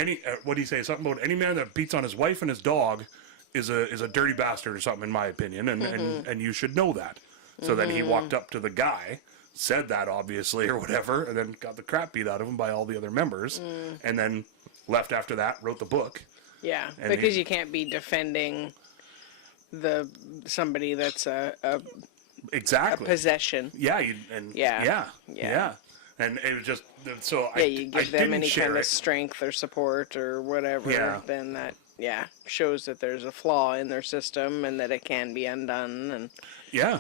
what do you say? Something about any man that beats on his wife and his dog is a dirty bastard or something, in my opinion, and you should know that. So then he walked up to the guy, said that obviously or whatever, and then got the crap beat out of him by all the other members, and then left after that. Wrote the book. Yeah, because you can't be defending somebody that's a possession. Yeah, yeah. And it was just so. Yeah, you give them any kind of strength or support or whatever. Yeah. Then that shows that there's a flaw in their system and that it can be undone. And yeah.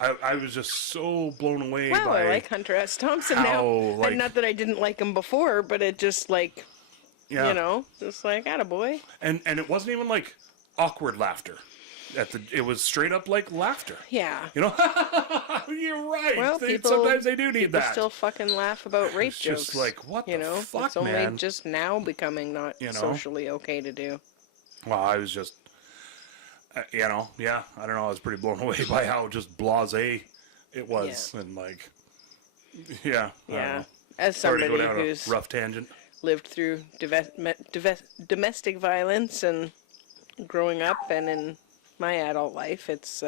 I was just so blown away. Wow, by I like Hunter S. Thompson now. Like, and not that I didn't like him before, but it just like, you know, just like attaboy. And it wasn't even like awkward laughter. It was straight up like laughter. Yeah. You know, you're right. Well, sometimes they do need that. People still fucking laugh about rape jokes. Just like, what the fuck, it's only just now becoming not socially okay to do. Well, I was just, I don't know. I was pretty blown away by how just blasé it was, and like, Yeah. As somebody who's rough tangent, lived through domestic violence and growing up, and in my adult life, it's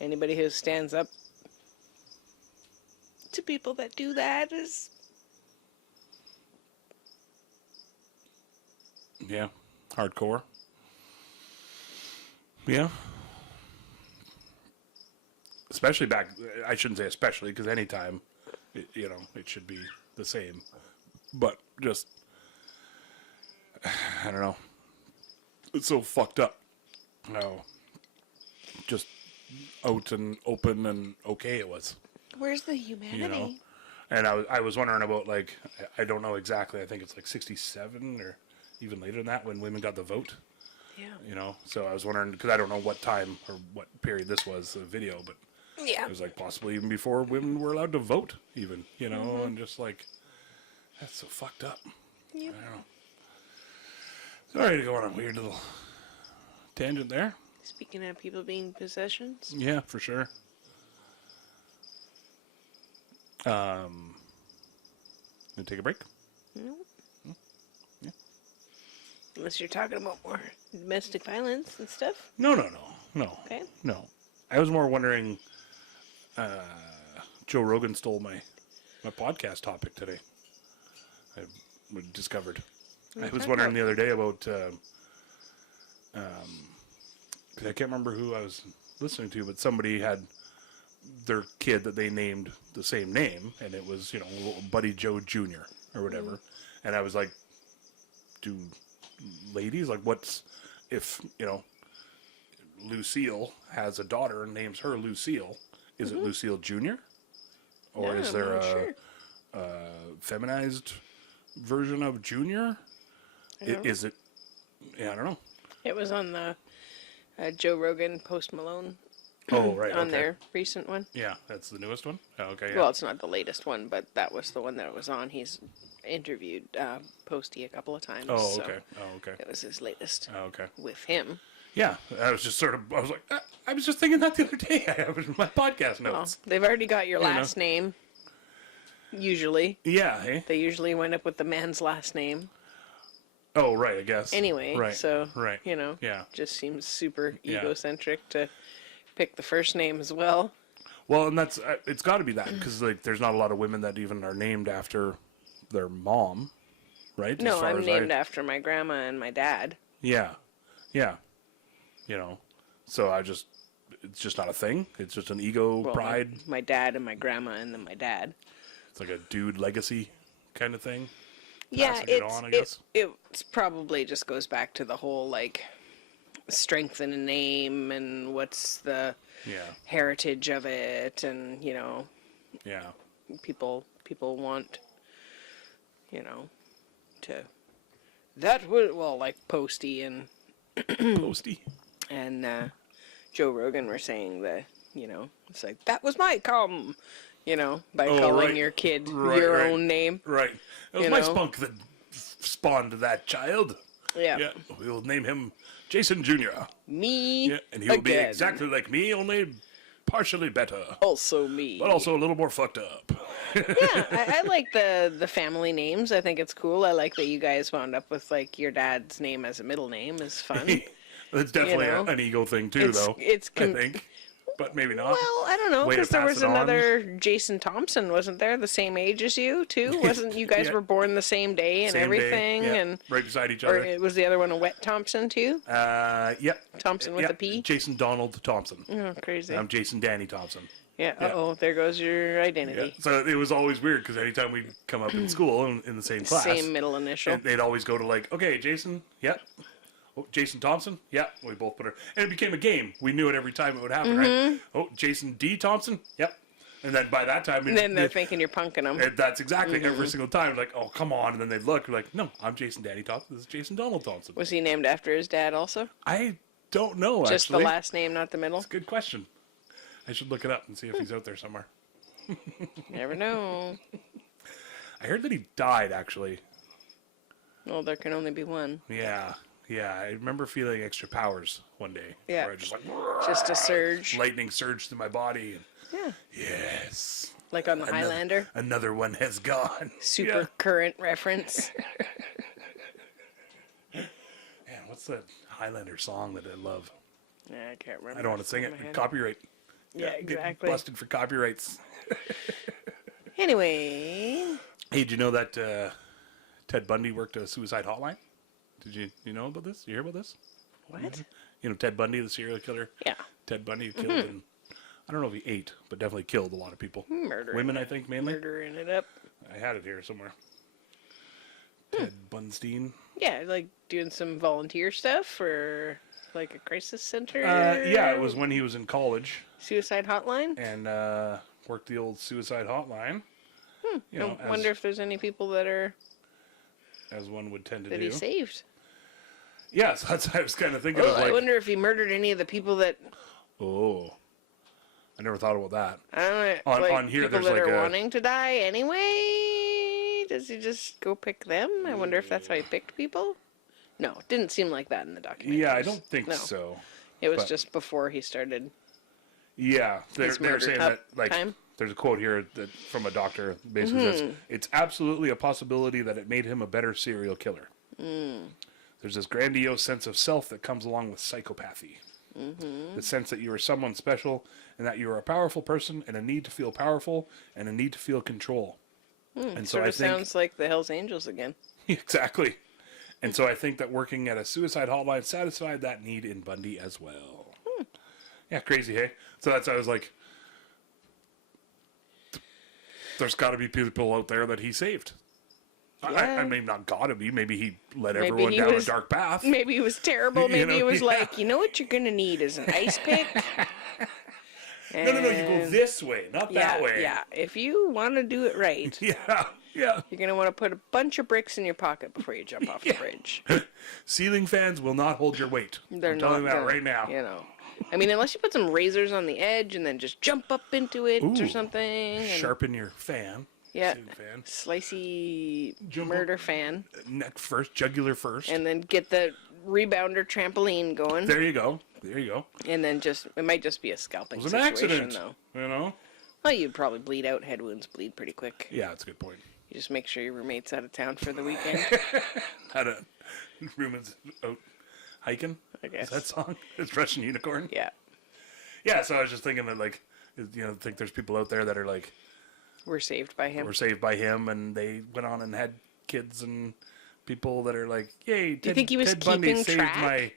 anybody who stands up to people that do that is hardcore. Yeah, especially back. I shouldn't say especially, because anytime, it should be the same. But just, I don't know. It's so fucked up. No, just out and open and okay it was. Where's the humanity? You know? And I was wondering about, like, I don't know exactly. I think it's like 67 or even later than that when women got the vote. Yeah. You know, so I was wondering, because I don't know what time or what period this was, the video, but it was like possibly even before women were allowed to vote, even, you know, and just like, that's so fucked up. Yep. I don't know. Sorry to go on a weird little tangent there. Speaking of people being possessions. Yeah, for sure. Gonna take a break? No. Yeah. Unless you're talking about more domestic violence and stuff. No. Okay. No. I was more wondering, Joe Rogan stole my podcast topic today. I discovered. I was wondering the other day about, I can't remember who I was listening to, but somebody had their kid that they named the same name, and it was, little Buddy Joe Jr. or whatever. And I was like, do ladies, like, what's, if, Lucille has a daughter and names her Lucille, is it Lucille Jr.? Or Yeah, is I'm there not a sure. feminized version of Junior? Is it? Yeah, I don't know. It was on the Joe Rogan Post Malone Oh, right. on Okay. their recent one. Yeah, that's the newest one. Oh, okay. Yeah. Well, it's not the latest one, but that was the one that it was on. He's interviewed Posty a couple of times. Oh, so okay. Oh, okay. it was his latest Oh, okay. with him. Yeah, I was just I was like, I was just thinking that the other day. I have it in my podcast Well, notes. they've already got your You know. last name. Usually, Yeah. Hey. they usually wind up with the man's last name. Oh, right. I guess. Anyway, Right. so Right. Yeah, just seems super Yeah. egocentric to pick the first name as well. Well, and that's it's got to be that because like there's not a lot of women that even are named after their mom, right? No, As far I'm as named after my grandma and my dad. Yeah, yeah. You know, so it's just not a thing. It's just an ego, Well, pride. My dad and my grandma and then my dad. It's like a dude legacy kind of thing. Yeah, Passing it on, I guess. it's probably just goes back to the whole like strength in a name and what's the Yeah, heritage of it, and yeah, people want to that would like Posty and Posty. Joe Rogan were saying that it's like that was my cum, by Oh, calling right. your kid Right, your right. own name. Right. It was You my know? spunk that spawned that child. Yeah, Yeah, we'll name him Jason Jr. me. Yeah, and he'll be again. exactly like me, only partially better, Also me. but also a little more fucked up. Yeah, I like the family names. I think it's cool. I like that you guys wound up with like your dad's name as a middle name. Is fun. It's definitely know? an ego thing too, though. It's I think, but maybe not. Well, I don't know, Way to because there pass was it on. another Jason Thompson, wasn't there? The same age as you too, wasn't? You guys Yeah. were born the same day and Same day, everything, yeah, and right beside each or other. it was the other one a Wet Thompson too? Yep. Thompson with Yeah, a P. Jason Donald Thompson. Oh, crazy. I'm Jason Danny Thompson. Yeah. yeah. Uh-oh, there goes your Yeah. identity. So it was always weird because anytime we'd come up in school in the same class, Same middle initial. and they'd always go to like, okay, Jason, yep. Oh, Jason Thompson, yep. We both put her, and it became a game. We knew it every time it would happen, right? Oh, Jason D. Thompson, yep. And then by that time, And then they're thinking you're punking them. that's exactly every single time. Like, oh, come on. And then they'd look, like, no, I'm Jason Danny Thompson. This is Jason Donald Thompson. Was he named after his dad also? I don't know, Just actually. the last name, not the middle? Good question. I should look it up and see if he's out there somewhere. You never know. I heard that he died, actually. Well, there can only be one. Yeah. Yeah. I remember feeling extra powers one day. Yeah. Where I just like, Just a surge. lightning surged through my body. And, Yeah. yes. Like on the Highlander. Another one has gone. Super Yeah. current reference. Man, what's that Highlander song that I love? Yeah, I can't remember. I don't want to sing off it. the top of my head. Copyright. Yeah, Get exactly. busted for copyrights. Anyway, Hey, did you know that Ted Bundy worked a suicide hotline? Did you know about this? You hear about this? what? You know Ted Bundy, the serial killer? Yeah, Ted Bundy killed, and I don't know if he ate, but definitely killed a lot of people. murdering, Women, I think, mainly. murdering it up. I had it here somewhere. Ted Bunstein. Yeah, like doing some volunteer stuff or like a crisis center. Yeah, it was when he was in college Suicide hotline. and worked the old suicide hotline. You know, I wonder if there's any people that are as one would tend to that do. he saved. Yes, that's what I was kind of thinking Oh, of. I Like, wonder if he murdered any of the people that oh, I never thought about that. I don't know. On- like, on here, people there's that like are a- wanting to die anyway. Does he just go pick them? I wonder if that's how he picked people. No, it didn't seem like that in the documentary. Yeah, I don't think No. so. It was but- just before he started. Yeah, they're murder saying top that like time? there's a quote here that from a doctor basically says it's absolutely a possibility that it made him a better serial killer. There's this grandiose sense of self that comes along with psychopathy. The sense that you are someone special and that you are a powerful person and a need to feel powerful and a need to feel control. And so Sort I of think sounds like the Hell's Angels again. exactly. And so I think that working at a suicide hotline satisfied that need in Bundy as well. Yeah, crazy, hey? So that's, I was like, there's got to be people out there that he saved. Yeah. I mean, not got to be. Maybe he led Maybe everyone he down was- a dark path. Maybe he was terrible. You Maybe know, he was yeah. like, you know what you're gonna need is an ice pick No, you go this way, not that way. Yeah, if you want to do it right, Yeah. you're going to want to put a bunch of bricks in your pocket before you jump off the bridge. Ceiling fans will not hold your weight. I'm telling you that right now. You know. I mean, unless you put some razors on the edge and then just jump up into it or Ooh. something. And, Sharpen your fan. yeah, Ceiling fan. Slicey Jump murder fan. Neck first, jugular first. And then get the rebounder trampoline going. There you go. And then it might just be a scalping It was an situation, accident, though. you know? Well, you'd probably bleed out. Head wounds bleed pretty quick. Yeah, that's a good point. You just make sure your roommate's out of town for the weekend. Had a roommate's out hiking. I guess. Is that song? It's Russian Unicorn. Yeah. Yeah, so I was just thinking that, like, you know, I think there's people out there that are like, We're saved by him. were saved by him, and they went on and had kids, and people that are like, yay, Do you think he was Ted Bundy keeping saved track? my...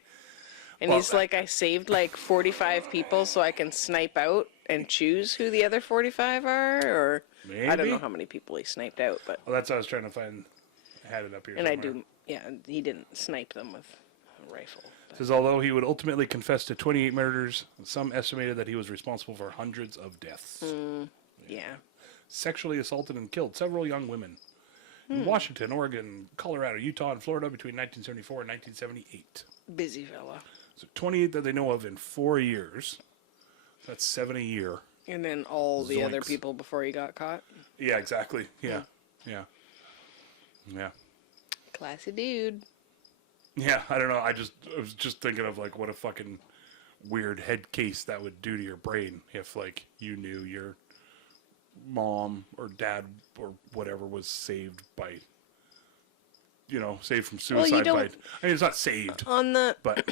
And Well, he's like, I saved like 45 people so I can snipe out and choose who the other 45 are? Or I don't Maybe? know how many people he sniped out, but. Well, that's what I was trying to find. I had it up here And somewhere. he didn't snipe them with a rifle. It says, although he would ultimately confess to 28 murders, some estimated that he was responsible for hundreds of deaths. Yeah. Sexually assaulted and killed several young women in Washington, Oregon, Colorado, Utah, and Florida between 1974 and 1978. Busy fella. So 28 that they know of in 4 years. That's 7 a year. And then all the other Zoinks. people before he got caught. Yeah, exactly. Yeah. Classy dude. Yeah, I don't know. I was just thinking of, like, what a fucking weird head case that would do to your brain if, like, you knew your mom or dad or whatever was saved by, you know, saved from suicide you don't- by... I mean, it's not saved, On the, but...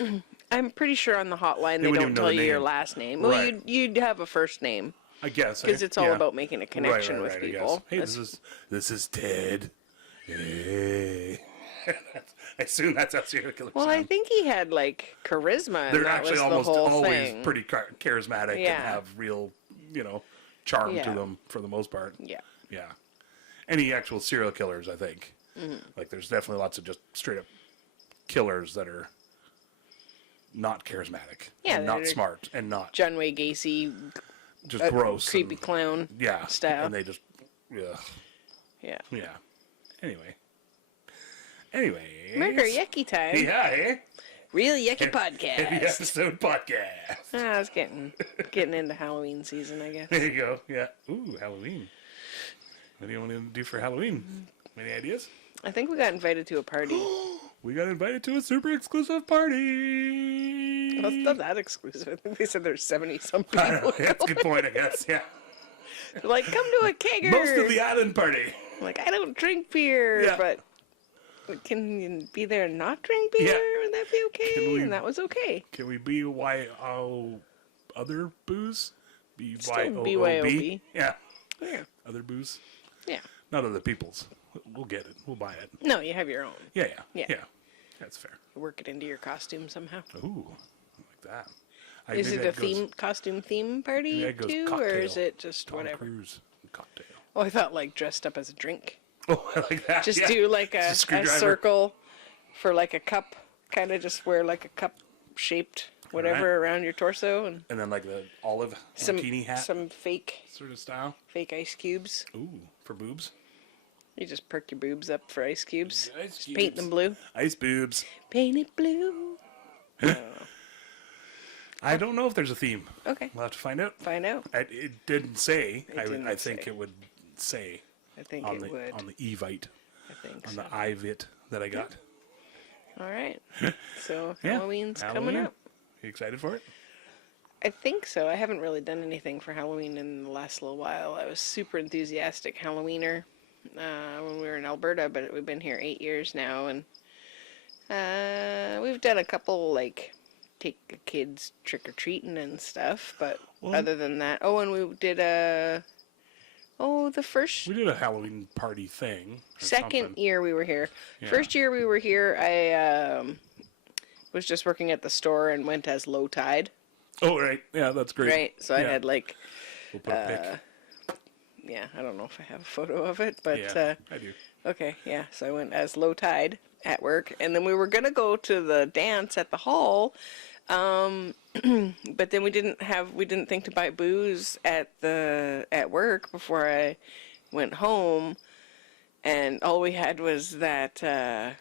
I'm pretty sure on the hotline they wouldn't don't even know tell the you your name. last name. Well, Right. you'd have a first name I guess. because it's all yeah. about making a connection Right, with I guess. people. Hey, this is Ted. Hey. I assume that's how serial killers Well, I sound. think he had like charisma, and They're that actually was the almost whole always thing. pretty charismatic Yeah. and have real, you know, charm Yeah. to them for the most part. Yeah. Yeah. Any actual serial killers, I think. Like, there's definitely lots of just straight up killers that are not charismatic, Yeah, and not they're smart, and not John Wayne Gacy, just gross, creepy and, clown. yeah, style. and they just, yeah, Yeah. Anyway, Murder yucky time. yeah, eh? Real yucky Heavy podcast. episode podcast. I was getting into Halloween season, I guess. There you go. Yeah. Ooh, Halloween. What do you want to do for Halloween? Any ideas? I think we got invited to a party. We got invited to a super exclusive party. Well, it's not that exclusive. I think they said there's 70-some people. I don't know. That's a good point, I guess. Yeah. They're like, come to a kegger. Most of the island party. I'm like, I don't drink beer, Yeah. but can you be there and not drink beer? Yeah. Would that be okay? Can we- And that was okay. Can we BYO other booze? Still BYOB? BYOB. Yeah. Yeah. Other booze? Yeah. Not other people's. We'll get it. We'll buy it. No, you have your own. Yeah. Yeah. That's fair. Work it into your costume somehow. Ooh, I like that. Is maybe it a that goes- costume theme party maybe that goes too, or cocktail. is it just Tom whatever? Cruise cocktail. Oh, I thought like dressed up as a drink. Oh, I like that. Just yeah. do like a Just screwdriver. circle for like a cup. Kind of just wear like a cup shaped whatever Alright. around your torso and And then like the olive some bikini hat some fake sort of style. ice cubes. Ooh, for boobs. You just perk your boobs up for ice cubes. Ice Just paint cubes. them blue. Ice boobs. Paint it blue. I don't know if there's a theme. Okay, We'll have to find out. find out. It didn't say. It didn't I think say. it would say I think on it the would. on the Evite, I think on so. the iVit that I got. All right. So Yeah, Halloween's coming Halloween. up. You excited for it? I think so. I haven't really done anything for Halloween in the last little while. I was super enthusiastic Halloweener when we were in Alberta, but we've been here 8 years now, and we've done a couple like take the kids trick or treating and stuff. But Well- other than that, and we did the first We did a Halloween party thing. or second something. year we were here. Yeah. First year we were here, I was just working at the store and went as Low Tide. Oh right, yeah, that's great. Right, so I Yeah. had like, We'll put a pic. yeah, I don't know if I have a photo of it, but Yeah, I do. okay, yeah. So I went as Low Tide at work, and then we were gonna go to the dance at the hall, But then we didn't think to buy booze at work before I went home, and all we had was that I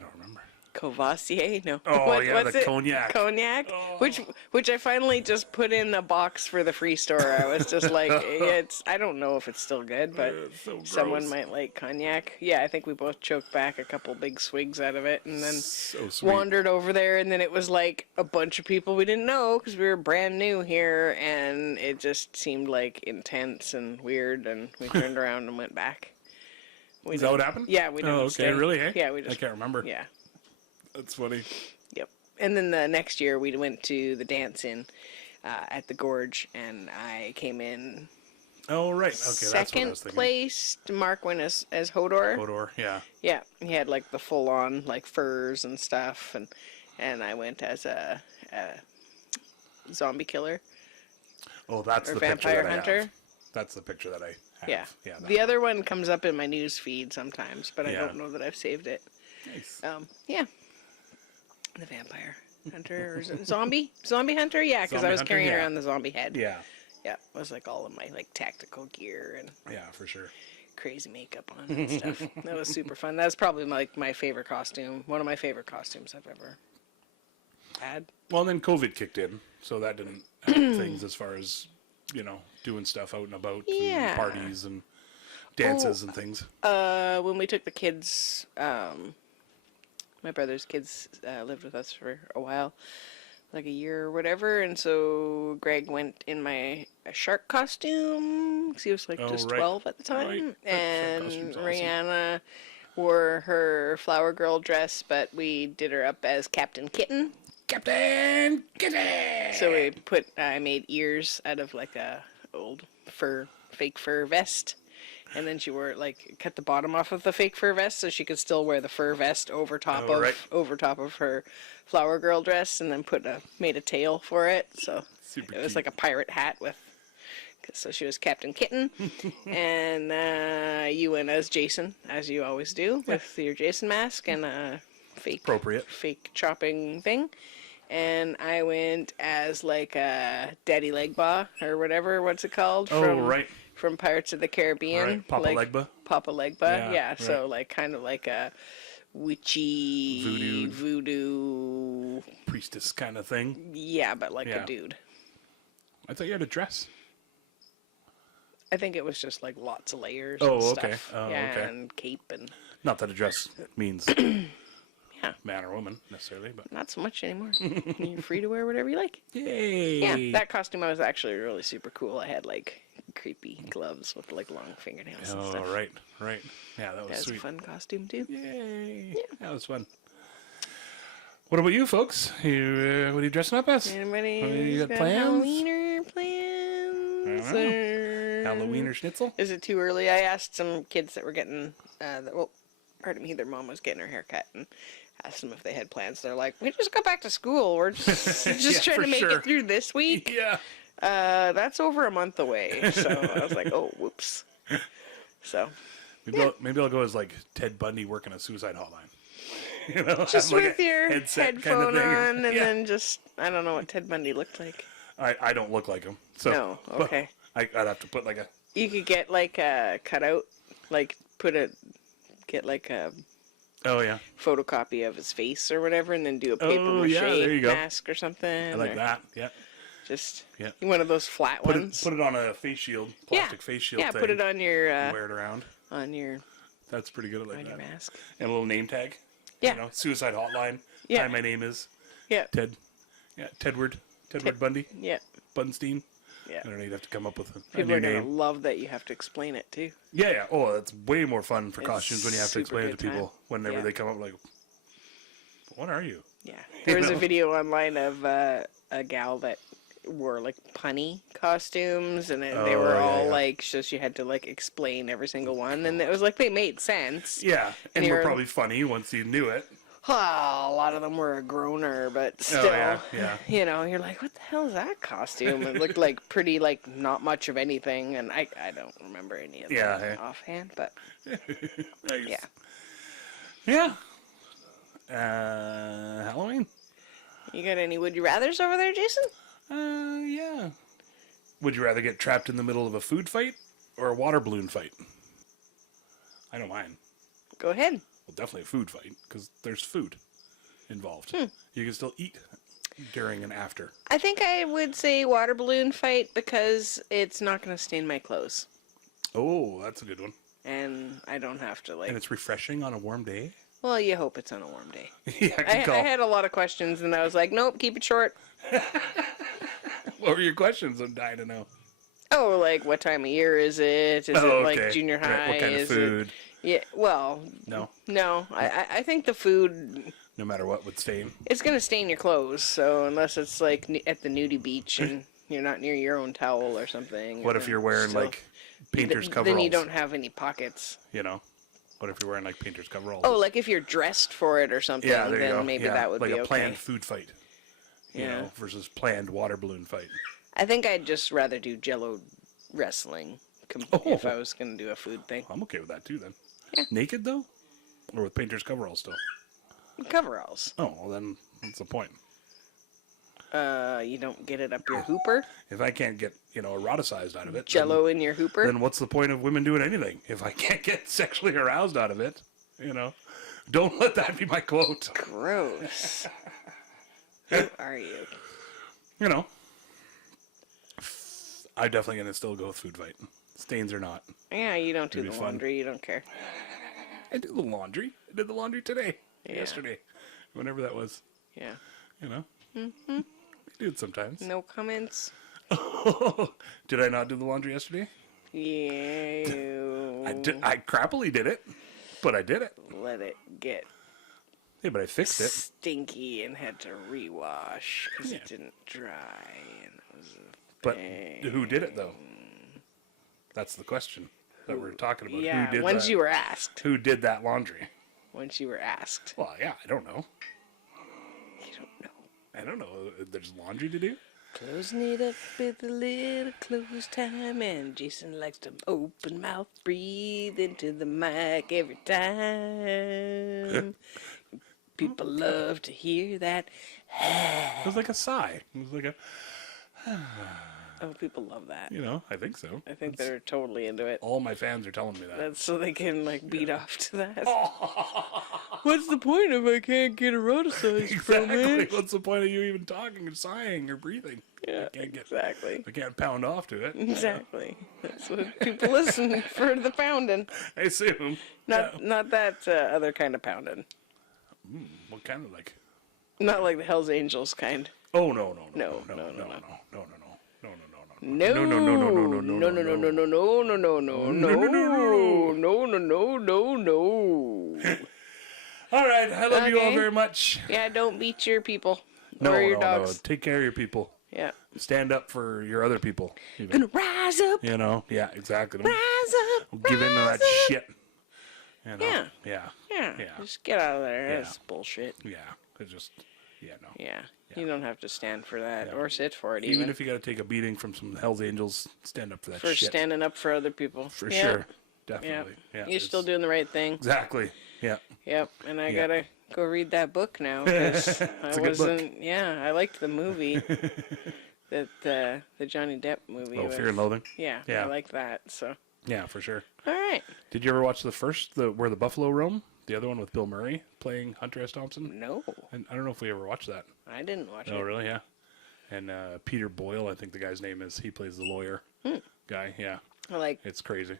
don't remember. Courvoisier, no. Oh, yeah, what's the it? cognac. Cognac, Oh. which I finally just put in a box for the free store. I was just like, I don't know if it's still good, but It's so someone gross. might like cognac. Yeah, I think we both choked back a couple big swigs out of it, and then So sweet. wandered over there, and then it was like a bunch of people we didn't know because we were brand new here, and it just seemed like intense and weird, and we turned around and went back. Is that what happened? Yeah, we didn't Oh, okay, stay. really? Hey? Yeah, we just. I can't remember. Yeah. That's funny. Yep. And then the next year we went to the dance-in at the Gorge, and I came in Oh, right. Okay, that's what I second was thinking. place. Mark went as Hodor. Hodor, yeah. Yeah, he had like the full-on like furs and stuff, and I went as a zombie killer Oh, that's or the picture vampire that I hunter. have. That's the picture that I have. Yeah. Yeah. that The one. other one comes up in my news feed sometimes, but I Yeah. don't know that I've saved it. Nice. Yeah. The vampire hunter or is it zombie hunter? Yeah, because I Zombie was hunter, carrying yeah. around the zombie head. Yeah. Yeah, it was like all of my like tactical gear and Yeah, for sure. crazy makeup on and stuff. That was super fun. That was probably like my favorite costume. One of my favorite costumes I've ever had. Well, then COVID kicked in, so that didn't help things as far as, doing stuff out and about, Yeah. and parties and dances and things. When we took the kids, my brother's kids lived with us for a while, like a year or whatever, and so Greg went in a shark costume, because he was like just right. 12 at the time, Right. That shark and costume's awesome. Rihanna wore her flower girl dress, but we did her up as Captain Kitten. Captain Kitty! So I made ears out of like a old fake fur vest. And then she wore cut the bottom off of the fake fur vest so she could still wear the fur vest over top of her flower girl dress, and then made a tail for it. So Super it was cute. like a pirate hat so she was Captain Kitten. And you went as Jason, as you always do, with your Jason mask and a Appropriate. fake chopping thing. And I went as like a Daddy Legba or whatever. What's it called? Right. From Pirates of the Caribbean. Right. Papa Legba. Papa Legba. Yeah, Yeah. So right. kind of like a witchy voodoo. Priestess kind of thing. Yeah, but like Yeah. a dude. I thought you had a dress. I think it was just like lots of layers. Oh, and okay. Stuff. Oh, yeah, okay. and cape and Not that a dress means yeah, man or woman necessarily, but not so much anymore. You're free to wear whatever you like. yay! Yeah, that costume was actually really super cool. I had like creepy gloves with like long fingernails and Oh, stuff. right. Yeah, that was That was sweet. a fun costume too. Yay! That was fun. What about you, folks? What are you dressing up as? Anybody You got got plans? Halloweener plans? I don't Or... Halloween or schnitzel? Is it too early? I asked some kids that were getting, pardon me, their mom was getting her hair cut, and asked them if they had plans. They're like, we just got back to school. We're just Yeah, trying for to make sure. it through this week. Yeah. That's over a month away. So I was like, oh, whoops. So Maybe I'll go as like Ted Bundy working a suicide hotline. just have, like, with a your headset kind of headphone thing. on, and Yeah. then just, I don't know what Ted Bundy looked like. I don't look like him. So No, okay. I'd have to put like a. You could get like a cutout, like get like a Oh yeah, photocopy of his face or whatever, and then do a paper Oh, mache yeah, there you go. mask or something. I like or that. Yeah. Just Yeah. one of those flat Put ones. it on a face shield, plastic face shield yeah, thing. put it on your Wear it around. on That's pretty good. I like your that. mask. And a little name tag. Yeah, Suicide hotline. Yeah. Hi, my name is yeah, Ted. Yeah, Tedward Bundy. yeah, Bunstein. yeah. I don't know. You'd have to come up with a People new are gonna name. love that you have to explain it too. Yeah. Oh, that's way more fun for It's costumes when you have to super explain it to good people. time. Whenever Yeah. they come up like, what are you? Yeah, there was know? a video online of a gal that wore like punny costumes, and they were yeah, all yeah. like, so she had to like explain every single one, and it was like they made sense. Yeah, and you're- we're probably funny once you knew it. A lot of them were a groaner, but still, yeah. you're like, what the hell is that costume? It looked like pretty, like, not much of anything, and I don't remember any of them Yeah, hey. offhand, but Nice. yeah. Yeah. Halloween. You got any would you rathers over there, Jason? Yeah. Would you rather get trapped in the middle of a food fight or a water balloon fight? I know mine. Go ahead. Well, definitely a food fight, because there's food involved. You can still eat during and after. I think I would say water balloon fight because it's not going to stain my clothes. Oh, that's a good one. And I don't have to, like... And it's refreshing on a warm day? Well, you hope it's on a warm day. Yeah, I had a lot of questions, and I was like, nope, keep it short. What were your questions? I'm dying to know. Oh, like, what time of year is it? Is it, like, junior high? Right. What kind of food? Yeah, well... No? No, I think the food... No matter what would stain? It's going to stain your clothes, so unless it's, like, at the nudie beach and you're not near your own towel or something. What if you're wearing, like, painter's coveralls? Then you don't have any pockets. You know? What if you're wearing, like, painter's coveralls? Oh, like if you're dressed for it or something, yeah, there you then go. maybe yeah, that would like be okay. Like a planned food fight. You know, versus planned water balloon fight. I think I'd just rather do Jello wrestling if I was going to do a food thing. I'm okay with that, too, then. Yeah. Naked, though? Or with painter's coveralls still? Coveralls. Oh, well, then what's the point? You don't get it up your hooper? If I can't get, eroticized out of it. Jello in your hooper? Then what's the point of women doing anything? If I can't get sexually aroused out of it, Don't let that be my quote. Gross. Who are you? I'm definitely going to still go with food fight. Stains or not. Yeah, you don't do the laundry. You don't care. I do the laundry. I did the laundry today. Yeah. Yesterday. Whenever that was. Yeah. Mm-hmm. I do it sometimes. No comments. Did I not do the laundry yesterday? Yeah. I crappily did it, but I did it. Let it get. Yeah, but I fixed it. Stinky and had to rewash because it didn't dry. And it was but who did it, though? That's the question that we're talking about. Yeah, who did once that? you were asked. Who did that laundry? Once you were asked. Well, yeah, I don't know. You don't know. I don't know. There's laundry to do? Closing it up with a little close time, and Jason likes to open mouth, breathe into the mic every time. People love to hear that. It was like a sigh. It was like a... Oh, people love that. I think so. I think they're totally into it. All my fans are telling me that. That's so they can, beat off to that. What's the point if I can't get eroticized from it? What's the point of you even talking or sighing or breathing? Yeah, exactly. I can't pound off to it. Exactly. That's what people listen for, the pounding. I assume. Not that other kind of pounding. What kind of Not like the Hell's Angels kind. Oh, no. No. No. All right, I love you all very much. Yeah, don't beat your people or your dogs. No. Take care of your people. Yeah. Stand up for your other people. Gonna rise up. Yeah, exactly. Rise up. Give in to that shit. Yeah. Yeah. Just get out of there. That's bullshit. Yeah. It just, no. Yeah. You don't have to stand for that or sit for it Even if you got to take a beating from some Hell's Angels, stand up for that shit. For standing up for other people. For sure. Definitely. Yeah. You're still doing the right thing. Exactly. Yeah. Yep. And I got to go read that book now. Cause I wasn't. Yeah. I liked the movie. the Johnny Depp movie. Oh, Fear and Loathing? Yeah. I like that. So. Yeah, for sure. All right. Did you ever watch the first, Where the Buffalo Roam? The other one with Bill Murray playing Hunter S. Thompson? No. And I don't know if we ever watched that. I didn't watch it. Oh, really? Yeah. And Peter Boyle, I think the guy's name is. He plays the lawyer guy. Yeah. It's crazy.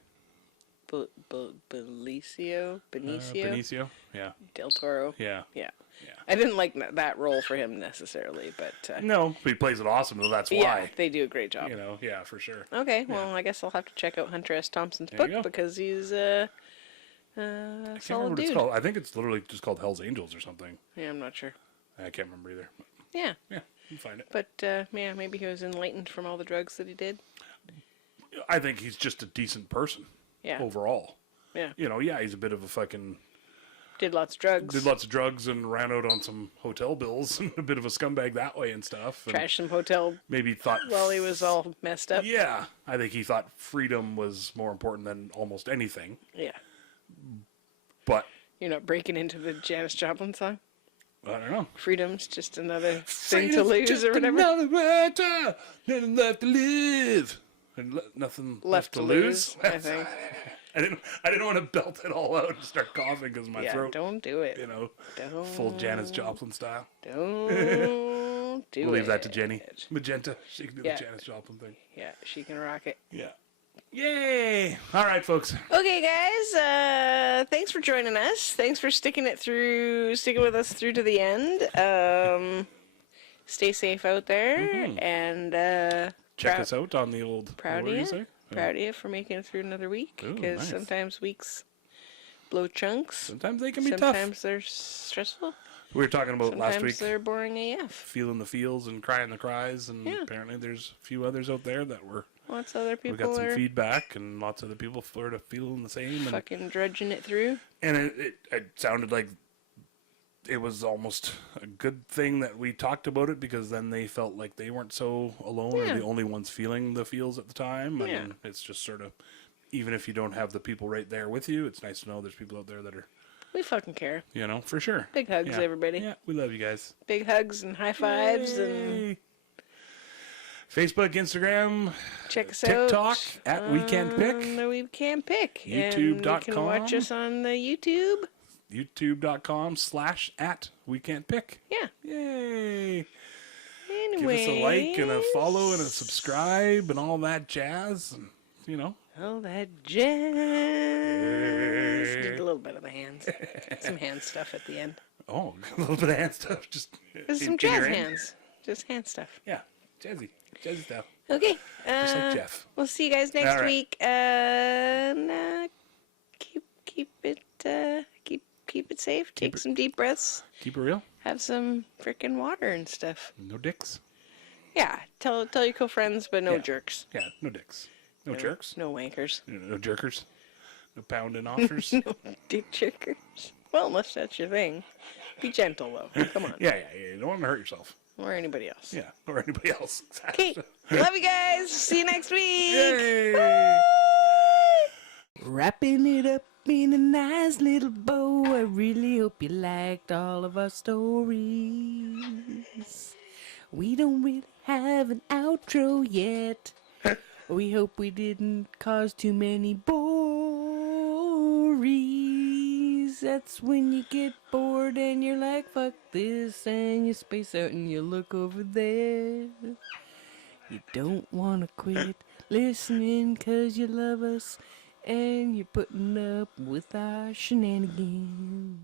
Benicio? Benicio? Yeah. Del Toro? Yeah. I didn't like that role for him necessarily, but... No, but he plays it awesome, so that's why. Yeah, they do a great job. Yeah, for sure. Okay, well, I guess I'll have to check out Hunter S. Thompson's book because he's a solid dude. I think it's literally just called Hell's Angels or something. Yeah, I'm not sure. I can't remember either. Yeah. Yeah, you can find it. But, maybe he was enlightened from all the drugs that he did. I think he's just a decent person. Yeah. Overall. Yeah. He's a bit of a fucking... Did lots of drugs and ran out on some hotel bills and a bit of a scumbag that way and stuff. And trashed some hotel. Maybe thought... While he was all messed up. Yeah. I think he thought freedom was more important than almost anything. Yeah. But... You're not breaking into the Janis Joplin song? I don't know. Freedom's just another thing to lose or whatever. Another matter, nothing left to live, and nothing left to lose. I think. I didn't want to belt it all out and start coughing because my throat. Don't do it. You know, Don't. full Janis Joplin style. Don't do it. We'll leave that to Jenny. Magenta. She can do the Janis Joplin thing. Yeah, she can rock it. Yeah. Yay! All right, folks. Okay, guys. Thanks for joining us. Thanks for sticking with us through to the end. Stay safe out there, and check us out on the old. Proud of you. Proud of you for making it through another week. Because sometimes weeks blow chunks. Sometimes they can be tough. Sometimes they're stressful. We were talking about last week. Sometimes they're boring AF. Feeling the feels and crying the cries, and apparently there's a few others out there that were. Lots of other people. We got some feedback, and lots of other people sort of feeling the same. Fucking drudging it through. And it sounded like it was almost a good thing that we talked about it, because then they felt like they weren't so alone or the only ones feeling the feels at the time. And it's just sort of, even if you don't have the people right there with you, it's nice to know there's people out there that are. We fucking care. You know, for sure. Big hugs, everybody. Yeah, we love you guys. Big hugs and high fives. Yay. And Facebook, Instagram, check us TikTok out at We Can't Pick. We Can't Pick. YouTube.com. You can watch us on the YouTube. YouTube.com/at We Can't Pick. Yeah. Yay. Anyway. Give us a like and a follow and a subscribe and all that jazz. And, you know. All that jazz. Did a little bit of the hands. Some hand stuff at the end. Oh, a little bit of hand stuff. Just some jazz hands. Just hand stuff. Yeah. Jazzy stuff. Okay. Just like Jeff. We'll see you guys next week. And keep it safe. Take some deep breaths. Keep it real. Have some freaking water and stuff. No dicks. Yeah. Tell your cool friends, but no jerks. Yeah. No dicks. No jerks. No wankers. No jerkers. No pounding offers. No dick jerkers. Well, unless that's your thing. Be gentle though. Come on. Yeah. You don't want to hurt yourself. Or anybody else. Yeah, or anybody else. Exactly. Okay. Love you guys. See you next week. Yay. Bye. Wrapping it up in a nice little bow. I really hope you liked all of our stories. We don't really have an outro yet. We hope we didn't cause too many bories. That's when you get bored and you're like, fuck this, and you space out and you look over there. You don't want to quit listening 'cause you love us and you're putting up with our shenanigans.